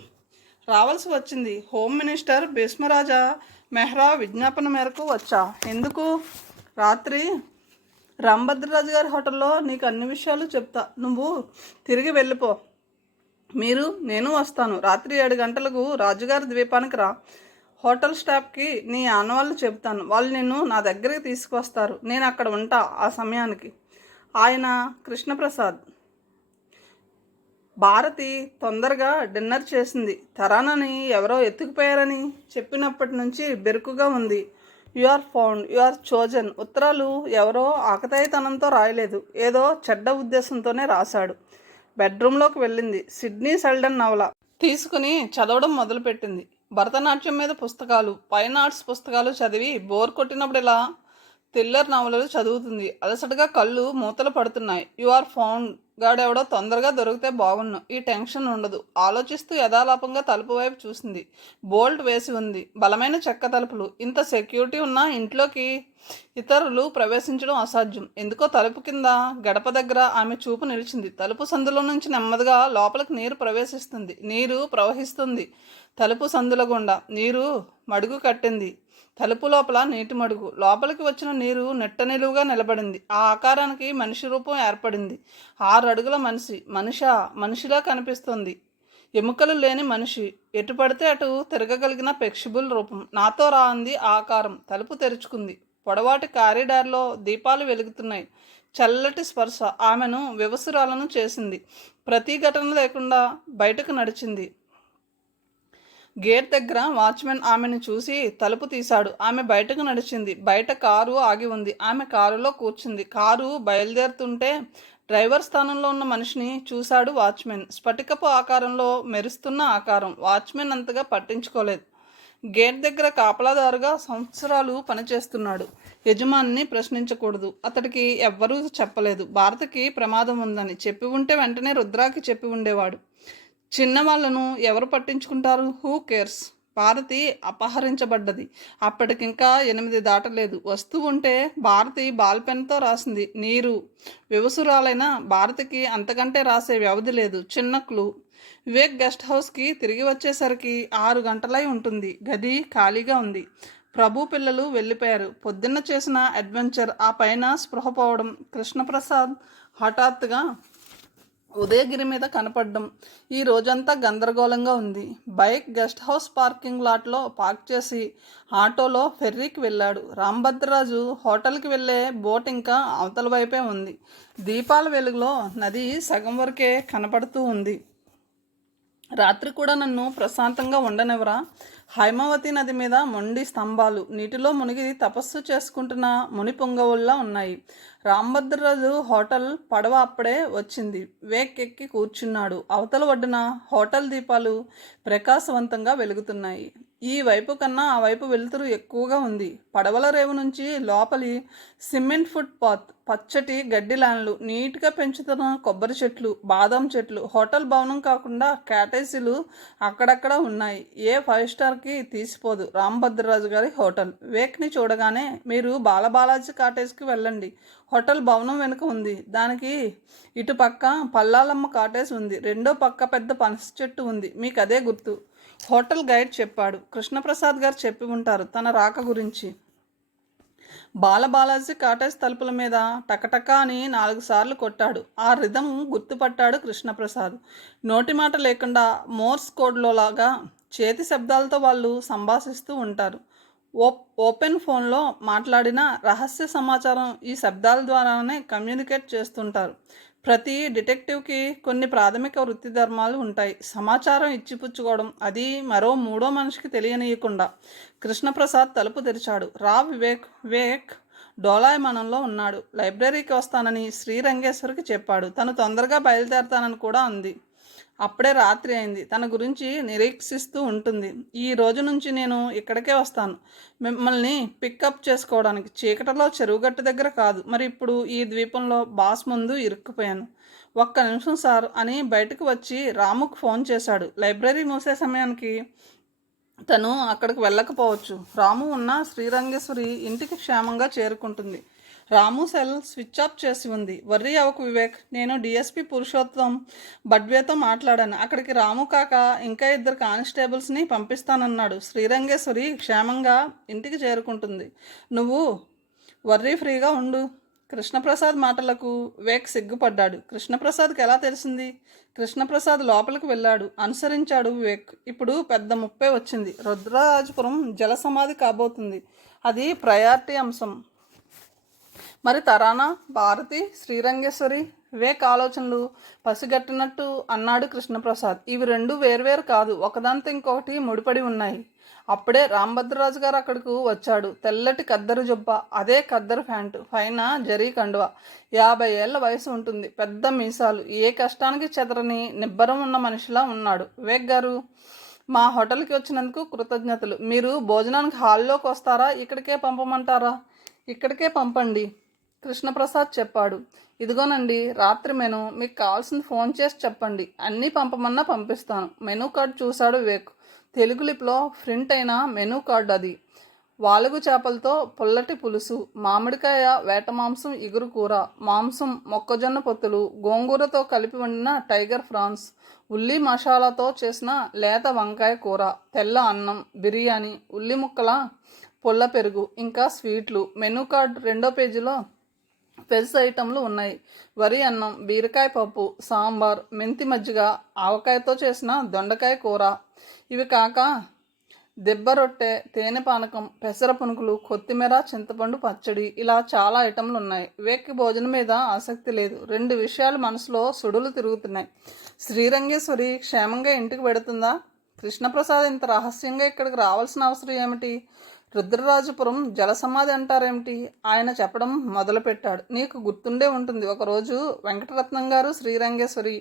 రావాల్సి వచ్చింది. హోమ్ మినిస్టర్ భీష్మరాజా మెహ్రా విజ్ఞాపన మేరకు వచ్చా. ఎందుకు? రాత్రి రాంభద్రరాజు గారి హోటల్లో నీకు అన్ని విషయాలు చెప్తా. నువ్వు తిరిగి వెళ్ళిపో. నేను వస్తాను. రాత్రి 7 గంటలకు రాజుగారి ద్వీపానికి రా. హోటల్ స్టాఫ్కి నీ ఆనవాళ్ళు చెప్తాను. వాళ్ళు నిన్ను నా దగ్గరికి తీసుకువస్తారు. నేను అక్కడ ఉంటా ఆ సమయానికి. ఆయన కృష్ణప్రసాద్. భారతి తొందరగా డిన్నర్ చేసింది. తరానని ఎవరో ఎత్తుకుపోయారని చెప్పినప్పటి నుంచి బెరుకుగా ఉంది. You are found, you are chosen. ఉత్తరాలు ఎవరో ఆకతాయితనంతో రాయలేదు. ఏదో చెడ్డ ఉద్దేశంతోనే రాశాడు. బెడ్రూమ్లోకి వెళ్ళింది. సిడ్నీ షెల్డన్ నవల తీసుకుని చదవడం మొదలుపెట్టింది. భరతనాట్యం మీద పుస్తకాలు, ఫైన్ ఆర్ట్స్ పుస్తకాలు చదివి బోర్ కొట్టినప్పుడు ఇలా థ్రిల్లర్ నవలలు చదువుతుంది. అలసటగా కళ్ళు మూతలు పడుతున్నాయి. యు ఆర్ ఫౌండ్ గాడెవడో తొందరగా దొరికితే బాగున్ను. ఈ టెన్షన్ ఉండదు. ఆలోచిస్తూ యథాలాపంగా తలుపు వైపు చూసింది. బోల్ట్ వేసి ఉంది. బలమైన చెక్క తలుపులు. ఇంత సెక్యూరిటీ ఉన్నా ఇంట్లోకి ఇతరులు ప్రవేశించడం అసాధ్యం. ఎందుకో తలుపు కింద గడప దగ్గర ఆమె చూపు నిలిచింది. తలుపు సందులో నుంచి నెమ్మదిగా లోపలికి నీరు ప్రవేశిస్తుంది. నీరు ప్రవహిస్తుంది. తలుపు సందుల గుండా నీరు మడుగు కట్టింది. తలుపు లోపల నీటి మడుగు. లోపలికి వచ్చిన నీరు నెట్ట నిలువుగా నిలబడింది. ఆ ఆకారానికి మనిషి రూపం ఏర్పడింది. 6 అడుగుల మనిషి. మనిషిలా కనిపిస్తుంది. ఎముకలు లేని మనిషి. ఎటు పడితే అటు తిరగగలిగిన ఫ్లెక్సిబుల్ రూపం. నాతో రా అంది ఆకారం. తలుపు తెరుచుకుంది. పొడవాటి కారిడార్లో దీపాలు వెలుగుతున్నాయి. చల్లటి స్పర్శ ఆమెను వివసురాలను చేసింది. ప్రతిఘటన లేకుండా బయటకు నడిచింది. గేట్ దగ్గర వాచ్మెన్ ఆమెను చూసి తలుపు తీశాడు. ఆమె బయటకు నడిచింది. బయట కారు ఆగి ఉంది. ఆమె కారులో కూర్చుంది. కారు బయలుదేరుతుంటే డ్రైవర్ స్థానంలో ఉన్న మనిషిని చూశాడు వాచ్మెన్. స్ఫటికపు ఆకారంలో మెరుస్తున్న ఆకారం. వాచ్మెన్ అంతగా పట్టించుకోలేదు. గేట్ దగ్గర కాపలాదారుగా సంవత్సరాలు పనిచేస్తున్నాడు. యజమానిని ప్రశ్నించకూడదు. అతడికి ఎవ్వరూ చెప్పలేదు. భారతికి ప్రమాదం ఉందని. చెప్పి ఉంటే వెంటనే రుద్రాకి చెప్పి ఉండేవాడు. చిన్నవాళ్లను ఎవరు పట్టించుకుంటారు? Who cares? భారతి అపహరించబడ్డది. అప్పటికింకా 8 దాటలేదు. వస్తూ ఉంటే భారతి బాల్ పెన్తో రాసింది. నీరు. వివసురాలైన భారతికి అంతకంటే రాసే వ్యవధి లేదు. చిన్న క్లూ. వివేక్ గెస్ట్ హౌస్కి తిరిగి వచ్చేసరికి 6 గంటలై ఉంటుంది. గది ఖాళీగా ఉంది. ప్రభు పిల్లలు వెళ్ళిపోయారు. పొద్దున్న చేసిన అడ్వెంచర్, ఆ పైన స్పృహ పోవడం. కృష్ణప్రసాద్ హఠాత్తుగా ఉదయగిరి మీద కనపడడం. ఈ రోజంతా గందరగోళంగా ఉంది. బైక్ గెస్ట్ హౌస్ పార్కింగ్ లాట్లో పార్క్ చేసి ఆటోలో ఫెర్రీకి వెళ్ళాడు. రాంభద్రరాజు హోటల్కి వెళ్ళే బోట్ ఇంకా అవతల వైపే ఉంది. దీపాల వెలుగులో నది సగం వరకే కనపడుతూ ఉంది. రాత్రి కూడా నన్ను ప్రశాంతంగా ఉండనివ్వరా? హైమావతి నది మీద మొండి స్తంభాలు నీటిలో మునిగి తపస్సు చేసుకుంటున్న ముని పొంగవుల్లా ఉన్నాయి. రాంభద్రరాజు హోటల్ పడవ అప్పుడే వచ్చింది. వేకెక్కి కూర్చున్నాడు. అవతల ఒడ్డున హోటల్ దీపాలు ప్రకాశవంతంగా వెలుగుతున్నాయి. ఈ వైపు కన్నా ఆ వైపు వెలుతురు ఎక్కువగా ఉంది. పడవల రేవు నుంచి లోపలి సిమెంట్ ఫుట్ పాత్, పచ్చటి గడ్డి ల్యాండ్లు, నీట్గా పెంచుతున్న కొబ్బరి చెట్లు, బాదం చెట్లు. హోటల్ భవనం కాకుండా కాటేజీలు అక్కడక్కడ ఉన్నాయి. ఏ 5 స్టార్కి తీసిపోదు రాంభద్రరాజు గారి హోటల్. వేక్ని చూడగానే మీరు బాలబాలాజీ కాటేజ్కి వెళ్ళండి. హోటల్ భవనం వెనుక ఉంది. దానికి ఇటు పక్క పల్లాలమ్మ కాటేజ్ ఉంది. రెండో పక్క పెద్ద పనస చెట్టు ఉంది. మీకు అదే గుర్తు. హోటల్ గైడ్ చెప్పాడు. కృష్ణప్రసాద్ గారు చెప్పి ఉంటారు తన రాక గురించి. బాలబాలాజీ కాటేజ్ తలుపుల మీద టకటకా అని 4 సార్లు కొట్టాడు. ఆ రిథం గుర్తుపట్టాడు కృష్ణప్రసాద్. నోటి మాట లేకుండా మోర్స్ కోడ్లోలాగా చేతి శబ్దాలతో వాళ్ళు సంభాషిస్తూ ఉంటారు. ఓపెన్ ఫోన్లో మాట్లాడిన రహస్య సమాచారం ఈ శబ్దాల ద్వారానే కమ్యూనికేట్ చేస్తుంటారు. ప్రతి డిటెక్టివ్కి కొన్ని ప్రాథమిక వృత్తి ధర్మాలు ఉంటాయి. సమాచారం ఇచ్చిపుచ్చుకోవడం, అది మరో మూడో మనిషికి తెలియనీయకుండా. కృష్ణప్రసాద్ తలుపు తెరిచాడు. వివేక్ డోలాయమానంలో ఉన్నాడు. లైబ్రరీకి వస్తానని శ్రీరంగేశ్వరికి చెప్పాడు. తను తొందరగా బయలుదేరతానని కూడా అంది. అప్పుడే రాత్రి అయింది. తన గురించి నిరీక్షిస్తూ ఉంటుంది. ఈ రోజు నుంచి నేను ఇక్కడికే వస్తాను మిమ్మల్ని పికప్ చేసుకోవడానికి. చీకటిలో చెరువుగట్టు దగ్గర కాదు. మరి ఇప్పుడు ఈ ద్వీపంలో బాస్ ముందు ఇరుక్కుపోయాను. 1 నిమిషం సార్ అని బయటకు వచ్చి రాముకు ఫోన్ చేశాడు. లైబ్రరీ మూసే సమయానికి తను అక్కడికి వెళ్ళకపోవచ్చు. రాము ఉన్న శ్రీరంగేశ్వరి ఇంటికి క్షేమంగా చేరుకుంటుంది. రాము సెల్ స్విచ్ ఆఫ్ చేసి ఉంది. వర్రీ అవ్వకు వివేక్, నేను డిఎస్పి పురుషోత్తం బడ్వేతో మాట్లాడాను. అక్కడికి రాము కాక ఇంకా 2 కానిస్టేబుల్స్ని పంపిస్తానన్నాడు. శ్రీరంగేశ్వరి క్షేమంగా ఇంటికి చేరుకుంటుంది. నువ్వు వర్రీ ఫ్రీగా ఉండు. కృష్ణప్రసాద్ మాటలకు వివేక్ సిగ్గుపడ్డాడు. కృష్ణప్రసాద్కి ఎలా తెలిసింది? కృష్ణప్రసాద్ లోపలికి వెళ్ళాడు. అనుసరించాడు వివేక్. ఇప్పుడు పెద్ద ముప్పే వచ్చింది. రుద్రరాజపురం జలసమాధి కాబోతుంది. అది ప్రయారిటీ అంశం. మరి తరానా, భారతి, శ్రీరంగేశ్వరి? వివేక్ ఆలోచనలు పసిగట్టినట్టు అన్నాడు కృష్ణప్రసాద్. ఇవి 2 వేర్వేరు కాదు, ఒకదాంతో ఇంకొకటి ముడిపడి ఉన్నాయి. అప్పుడే రాంభద్రరాజు గారు అక్కడకు వచ్చాడు. తెల్లటి కద్దరు జుబ్బ, అదే కద్దరు ప్యాంటు, పైన జరీ కండువ. 50 ఏళ్ల వయసు ఉంటుంది. పెద్ద మీసాలు, ఏ కష్టానికి చెదరని నిబ్బరం ఉన్న మనిషిలా ఉన్నాడు. వివేక్ గారు, మా హోటల్కి వచ్చినందుకు కృతజ్ఞతలు. మీరు భోజనానికి హాల్లోకి వస్తారా, ఇక్కడికే పంపమంటారా? ఇక్కడికే పంపండి, కృష్ణప్రసాద్ చెప్పాడు. ఇదిగోనండి రాత్రి మెను, మీకు కావాల్సింది ఫోన్ చేసి చెప్పండి, అన్నీ పంపమన్నా పంపిస్తాను. మెనూ కార్డు చూశాడు వివేక్. తెలుగు లిపిలో ప్రింట్ అయిన మెనూ కార్డు అది. వాలుగు చేపలతో పుల్లటి పులుసు, మామిడికాయ వేట మాంసం, ఇగురు కూర, మాంసం, మొక్కజొన్న పొత్తులు, గోంగూరతో కలిపి వండిన టైగర్ ఫ్రాన్స్, ఉల్లి మసాలాతో చేసిన లేత వంకాయ కూర, తెల్ల అన్నం, బిర్యానీ, ఉల్లి ముక్కల పుల్ల పెరుగు, ఇంకా స్వీట్లు. మెనూ కార్డు 2వ పేజీలో వెజ్ ఐటెంలు ఉన్నాయి. వరి అన్నం, బీరకాయ పప్పు, సాంబార్, మెంతి మజ్జిగ, ఆవకాయతో చేసిన దొండకాయ కూర. ఇవి కాక దెబ్బ రొట్టె, తేనె పానకం, పెసర పునుకులు, కొత్తిమీర, చింతపండు పచ్చడి, ఇలా చాలా ఐటెంలు ఉన్నాయి. వివేక్కి భోజనం మీద ఆసక్తి లేదు. 2 విషయాలు మనసులో సుడులు తిరుగుతున్నాయి. శ్రీరంగేశ్వరి క్షేమంగా ఇంటికి పెడుతుందా? కృష్ణప్రసాద్ ఇంత రహస్యంగా ఇక్కడికి రావాల్సిన అవసరం ఏమిటి? రుద్రరాజపురం జలసమాధి అంటారేమిటి? ఆయన చెప్పడం మొదలుపెట్టాడు. నీకు గుర్తుండే ఉంటుంది, ఒకరోజు వెంకటరత్నం గారు, శ్రీరంగేశ్వరి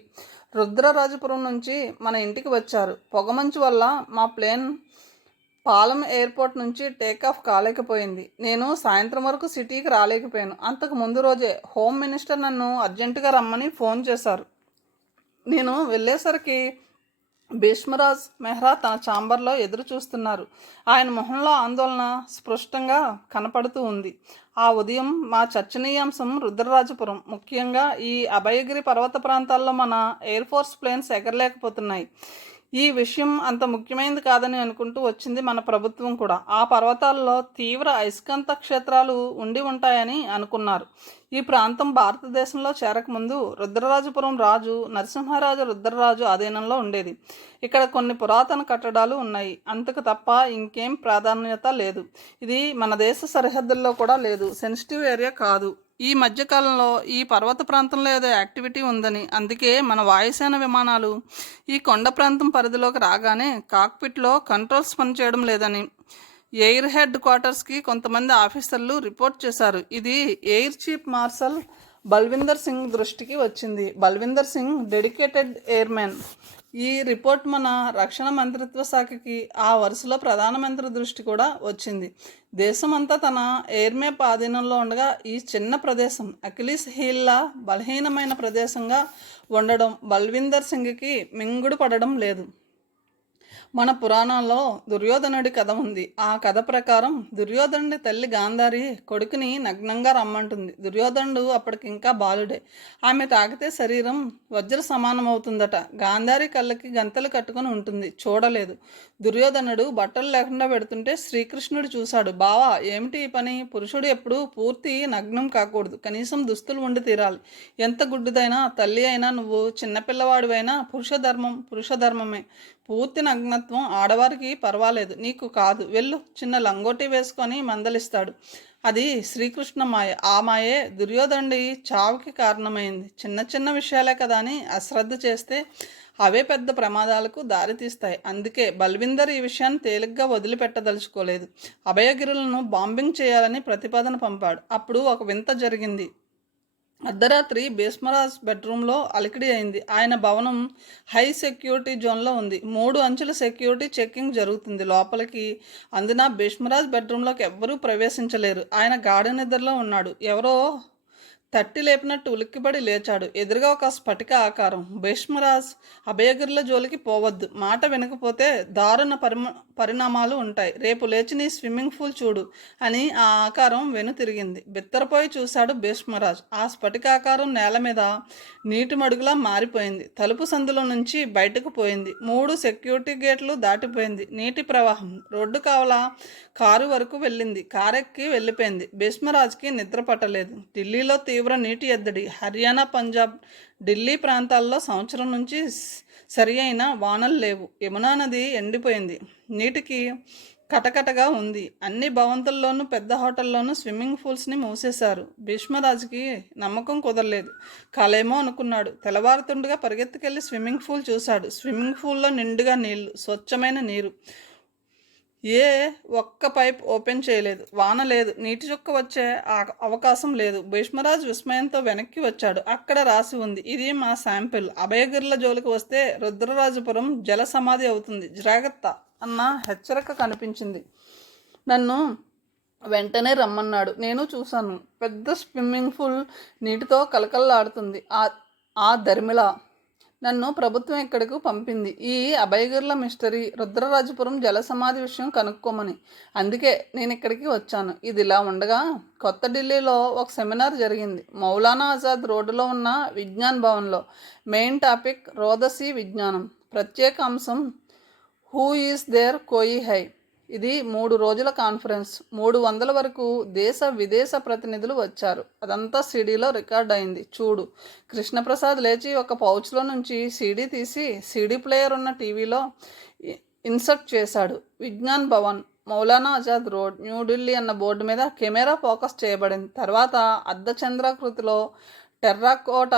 రుద్రరాజపురం నుంచి మన ఇంటికి వచ్చారు. పొగమంచు వల్ల మా ప్లేన్ పాలెం ఎయిర్పోర్ట్ నుంచి టేకాఫ్ కాలేకపోయింది. నేను సాయంత్రం వరకు సిటీకి రాలేకపోయాను. అంతకు ముందు రోజే హోమ్ మినిస్టర్ నన్ను అర్జెంటుగా రమ్మని ఫోన్ చేశారు. నేను వెళ్ళేసరికి భీష్మరాజ్ మెహ్రా తన ఛాంబర్లో ఎదురు చూస్తున్నారు. ఆయన మొహంలో ఆందోళన స్పష్టంగా కనపడుతూ ఉంది. ఆ ఉదయం మా చర్చనీయాంశం రుద్రరాజపురం, ముఖ్యంగా ఈ అభయగిరి పర్వత ప్రాంతాల్లో మన ఎయిర్ ఫోర్స్ ప్లేన్స్ ఎగరలేకపోతున్నాయి. ఈ విషయం అంత ముఖ్యమైనది కాదని అనుకుంటూ వచ్చింది మన ప్రభుత్వం కూడా. ఆ పర్వతాల్లో తీవ్ర అయస్కాంత క్షేత్రాలు ఉండి ఉంటాయని అనుకున్నారు. ఈ ప్రాంతం భారతదేశంలో చేరకముందు రుద్రరాజపురం రాజు నరసింహరాజు రుద్రరాజు ఆధీనంలో ఉండేది. ఇక్కడ కొన్ని పురాతన కట్టడాలు ఉన్నాయి, అంతకు తప్ప ఇంకేం ప్రాధాన్యత లేదు. ఇది మన దేశ సరిహద్దుల్లో కూడా లేదు, సెన్సిటివ్ ఏరియా కాదు. ఈ మధ్యకాలంలో ఈ పర్వత ప్రాంతంలో ఏదో యాక్టివిటీ ఉందని, అందుకే మన వాయుసేన విమానాలు ఈ కొండ ప్రాంతం పరిధిలోకి రాగానే కాక్పిట్లో కంట్రోల్స్ పనిచేయడం లేదని ఎయిర్ హెడ్ క్వార్టర్స్కి కొంతమంది ఆఫీసర్లు రిపోర్ట్ చేశారు. ఇది air chief marshal Balwinder Singh దృష్టికి వచ్చింది. Balwinder Singh dedicated airmen. ఈ రిపోర్ట్ మన రక్షణ మంత్రిత్వ శాఖకి ఆ వరుసలో ప్రధానమంత్రి దృష్టి కూడా వచ్చింది. దేశమంతా తన ఎయిర్మేప్ ఆధీనంలో ఉండగా ఈ చిన్న ప్రదేశం అకిలీస్ హీల్లా బలహీనమైన ప్రదేశంగా ఉండడం బల్విందర్ సింగ్కి మింగుడు పడడం లేదు. మన పురాణంలో దుర్యోధనుడి కథ ఉంది. ఆ కథ ప్రకారం దుర్యోధనుడి తల్లి గాంధారి కొడుకుని నగ్నంగా రమ్మంటుంది. దుర్యోధనుడు అప్పటికి ఇంకా బాలుడే. ఆమె తాకితే శరీరం వజ్ర సమానమవుతుందట. గాంధారి కళ్ళకి గంతలు కట్టుకుని ఉంటుంది, చూడలేదు. దుర్యోధనుడు బట్టలు లేకుండా పెడుతుంటే శ్రీకృష్ణుడు చూశాడు. బావా, ఏమిటి ఈ పని? పురుషుడు ఎప్పుడు పూర్తి నగ్నం కాకూడదు, కనీసం దుస్తులు ఉండి తీరాలి. ఎంత గుడ్డిదైనా తల్లి అయినా నువ్వు చిన్నపిల్లవాడివైనా పురుషధర్మమే. పూర్తి నగ్నత్వం ఆడవారికి పర్వాలేదు, నీకు కాదు, వెళ్ళు, చిన్న లంగోటి వేసుకొని మందలిస్తాడు. అది శ్రీకృష్ణ మాయ. ఆ మాయే దుర్యోధనుడి చావుకి కారణమైంది. చిన్న చిన్న విషయాలే కదా అని అశ్రద్ధ చేస్తే అవే పెద్ద ప్రమాదాలకు దారితీస్తాయి. అందుకే బల్విందర్ ఈ విషయాన్ని తేలిగ్గా వదిలిపెట్టదలుచుకోలేదు. అభయగిరులను బాంబింగ్ చేయాలని ప్రతిపాదన పంపాడు. అప్పుడు ఒక వింత జరిగింది. అర్ధరాత్రి భీష్మరాజ్ బెడ్రూమ్లో అలికిడి అయింది. ఆయన భవనం హై సెక్యూరిటీ జోన్లో ఉంది. 3 అంచెల సెక్యూరిటీ చెక్కింగ్ జరుగుతుంది లోపలికి. అందున భీష్మరాజ్ బెడ్రూమ్లోకి ఎవ్వరూ ప్రవేశించలేరు. ఆయన గాఢ నిద్రలో ఉన్నాడు. ఎవరో తట్టి లేపినట్టు ఉలిక్కిపడి లేచాడు. ఎదురుగా ఒక స్ఫటిక ఆకారం. భీష్మరాజ్, అభయగిరుల జోలికి పోవద్దు, మాట వినకపోతే దారుణ పరిణామాలు ఉంటాయి. రేపు లేచి నీ స్విమ్మింగ్ పూల్ చూడు అని ఆ ఆకారం వెనుతిరిగింది. బిత్తరపోయి చూశాడు భీష్మరాజ్. ఆ స్ఫటికాకారం నేల మీద నీటి మడుగులా మారిపోయింది. తలుపు సందులో నుంచి బయటకు పోయింది. 3 సెక్యూరిటీ గేట్లు దాటిపోయింది. నీటి ప్రవాహం రోడ్డు కావల కారు వరకు వెళ్ళింది. కారెక్కి వెళ్ళిపోయింది. భీష్మరాజ్కి నిద్ర పట్టలేదు. ఢిల్లీలో తీవ్ర నీటి ఎద్దడి. హర్యానా, పంజాబ్, ఢిల్లీ ప్రాంతాల్లో సంవత్సరం నుంచి సరి అయిన వానలు లేవు. యమునా నది ఎండిపోయింది. నీటికి కటకటగా ఉంది. అన్ని భవంతుల్లోనూ పెద్ద హోటల్లోనూ స్విమ్మింగ్ పూల్స్ని మూసేశారు. భీష్మరాజుకి నమ్మకం కుదరలేదు. కాలేమో అనుకున్నాడు. తెల్లవారుతుండగా పరిగెత్తుకెళ్ళి స్విమ్మింగ్ పూల్ చూశాడు. స్విమ్మింగ్ పూల్లో నిండుగా నీళ్లు, స్వచ్ఛమైన నీరు. ఒక్క పైప్ ఓపెన్ చేయలేదు. వాన లేదు, నీటి చుక్క వచ్చే అవకాశం లేదు. భీష్మరాజు విస్మయంతో వెనక్కి వచ్చాడు. అక్కడ రాసి ఉంది, ఇది మా శాంపిల్. అభయగిరుల జోలికి వస్తే రుద్రరాజపురం జల సమాధి అవుతుంది, జాగ్రత్త అన్న హెచ్చరిక కనిపించింది. నన్ను వెంటనే రమ్మన్నాడు. నేను చూశాను. పెద్ద స్విమ్మింగ్ పూల్ నీటితో కలకల్లాడుతుంది. ఆ ధర్మిళ నన్ను ప్రభుత్వం ఇక్కడికి పంపింది. ఈ అభయగిరుల మిస్టరీ, రుద్రరాజపురం జలసమాధి విషయం కనుక్కోమని. అందుకే నేను ఇక్కడికి వచ్చాను. ఇది ఇలా ఉండగా కొత్త ఢిల్లీలో ఒక సెమినార్ జరిగింది. మౌలానా ఆజాద్ రోడ్డులో ఉన్న విజ్ఞాన్ భవన్లో. మెయిన్ టాపిక్ రోదసీ విజ్ఞానం. ప్రత్యేక అంశం హూ ఈస్ దేర్ కోయి హై. ఇది 3 రోజుల కాన్ఫరెన్స్. 300 వరకు దేశ విదేశ ప్రతినిధులు వచ్చారు. అదంతా సీడీలో రికార్డ్ అయింది. చూడు. కృష్ణప్రసాద్ లేచి ఒక పౌచ్లో నుంచి సీడీ తీసి సీడీ ప్లేయర్ ఉన్న టీవీలో ఇన్సర్ట్ చేశాడు. విజ్ఞాన్ భవన్, మౌలానా ఆజాద్ రోడ్, న్యూఢిల్లీ అన్న బోర్డు మీద కెమెరా ఫోకస్ చేయబడింది. తర్వాత అర్ధచంద్రాకృతిలో టెర్రకోట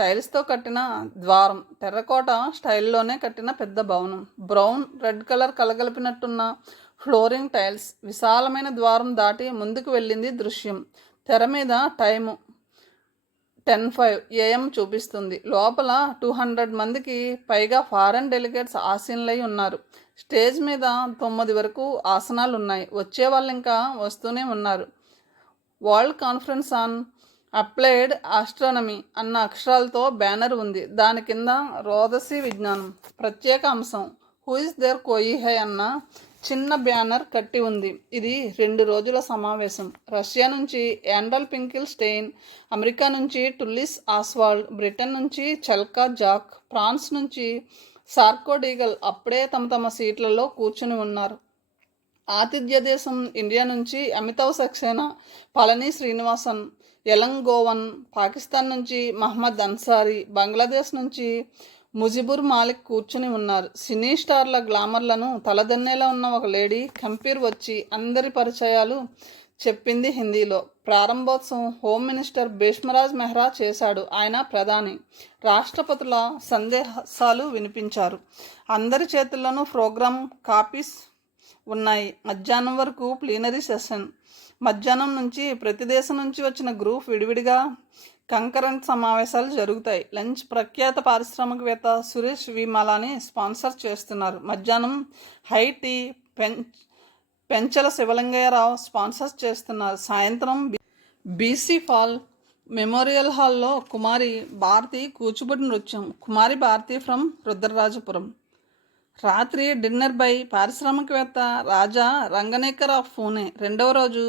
టైల్స్తో కట్టిన ద్వారం, టెర్రకోట స్టైల్లోనే కట్టిన పెద్ద భవనం, బ్రౌన్ రెడ్ కలర్ కలగలిపినట్టున్న ఫ్లోరింగ్ టైల్స్. విశాలమైన ద్వారం దాటి ముందుకు వెళ్ళింది దృశ్యం. తెర మీద టైము 10:05 AM చూపిస్తుంది. లోపల 200 మందికి పైగా ఫారెన్ డెలిగేట్స్ ఆసీనులై ఉన్నారు. స్టేజ్ మీద 9 వరకు ఆసనాలు ఉన్నాయి. వచ్చే వాళ్ళు ఇంకా వస్తూనే ఉన్నారు. World conference on applied astronomy అన్న అక్షరాలతో బ్యానర్ ఉంది. దాని కింద రోదసీ విజ్ఞానం. ప్రత్యేక అంశం హూ ఇస్ దేర్ కోయి హై అన్న చిన్న బ్యానర్ కట్టి ఉంది. ఇది 2 రోజుల సమావేశం. రష్యా నుంచి యాండల్ పింకిల్ స్టెయిన్, అమెరికా నుంచి టుల్లిస్ ఆస్వాల్డ్, బ్రిటన్ నుంచి చల్కా జాక్, ఫ్రాన్స్ నుంచి సార్కోడీగల్ అప్పుడే తమ సీట్లలో కూర్చుని ఉన్నారు. ఆతిథ్య దేశం ఇండియా నుంచి అమితావ్ సక్సేనా, పళని శ్రీనివాసన్, ఎలంగ్ గోవన్, పాకిస్తాన్ నుంచి మహమ్మద్ అన్సారీ, బంగ్లాదేశ్ నుంచి ముజిబుర్ మాలిక్ కూర్చుని ఉన్నారు. సినీ స్టార్ల గ్లామర్లను తలదన్నేలా ఉన్న ఒక లేడీ కంపీర్ వచ్చి అందరి పరిచయాలు చెప్పింది హిందీలో. ప్రారంభోత్సవం హోమ్ మినిస్టర్ భీష్మరాజ్ మెహ్రా చేశాడు. ఆయన ప్రధాని. రాష్ట్రపతుల సందేశాలు వినిపించారు. అందరి చేతుల్లోనూ ప్రోగ్రామ్ కాపీస్ ఉన్నాయి. మధ్యాహ్నం వరకు ప్లీనరీ సెషన్. మధ్యాహ్నం నుంచి ప్రతి దేశం నుంచి వచ్చిన గ్రూప్ విడివిడిగా కంకరెంట్ సమావేశాలు జరుగుతాయి. లంచ్ ప్రఖ్యాత పారిశ్రామికవేత్త సురేష్ వి మలాని స్పాన్సర్ చేస్తున్నారు. మధ్యాహ్నం హై టీ పెంచల శివలింగయ్యరావు స్పాన్సర్ చేస్తున్నారు. సాయంత్రం బీసీ ఫాల్ మెమోరియల్ హాల్లో కుమారి భారతి కూచిపూడి నృత్యం. కుమారి భారతి ఫ్రమ్ రుద్రరాజపురం. రాత్రి డిన్నర్ బై పారిశ్రామికవేత్త రాజా రంగనేకర్ ఆఫ్ పూణే. రెండవ రోజు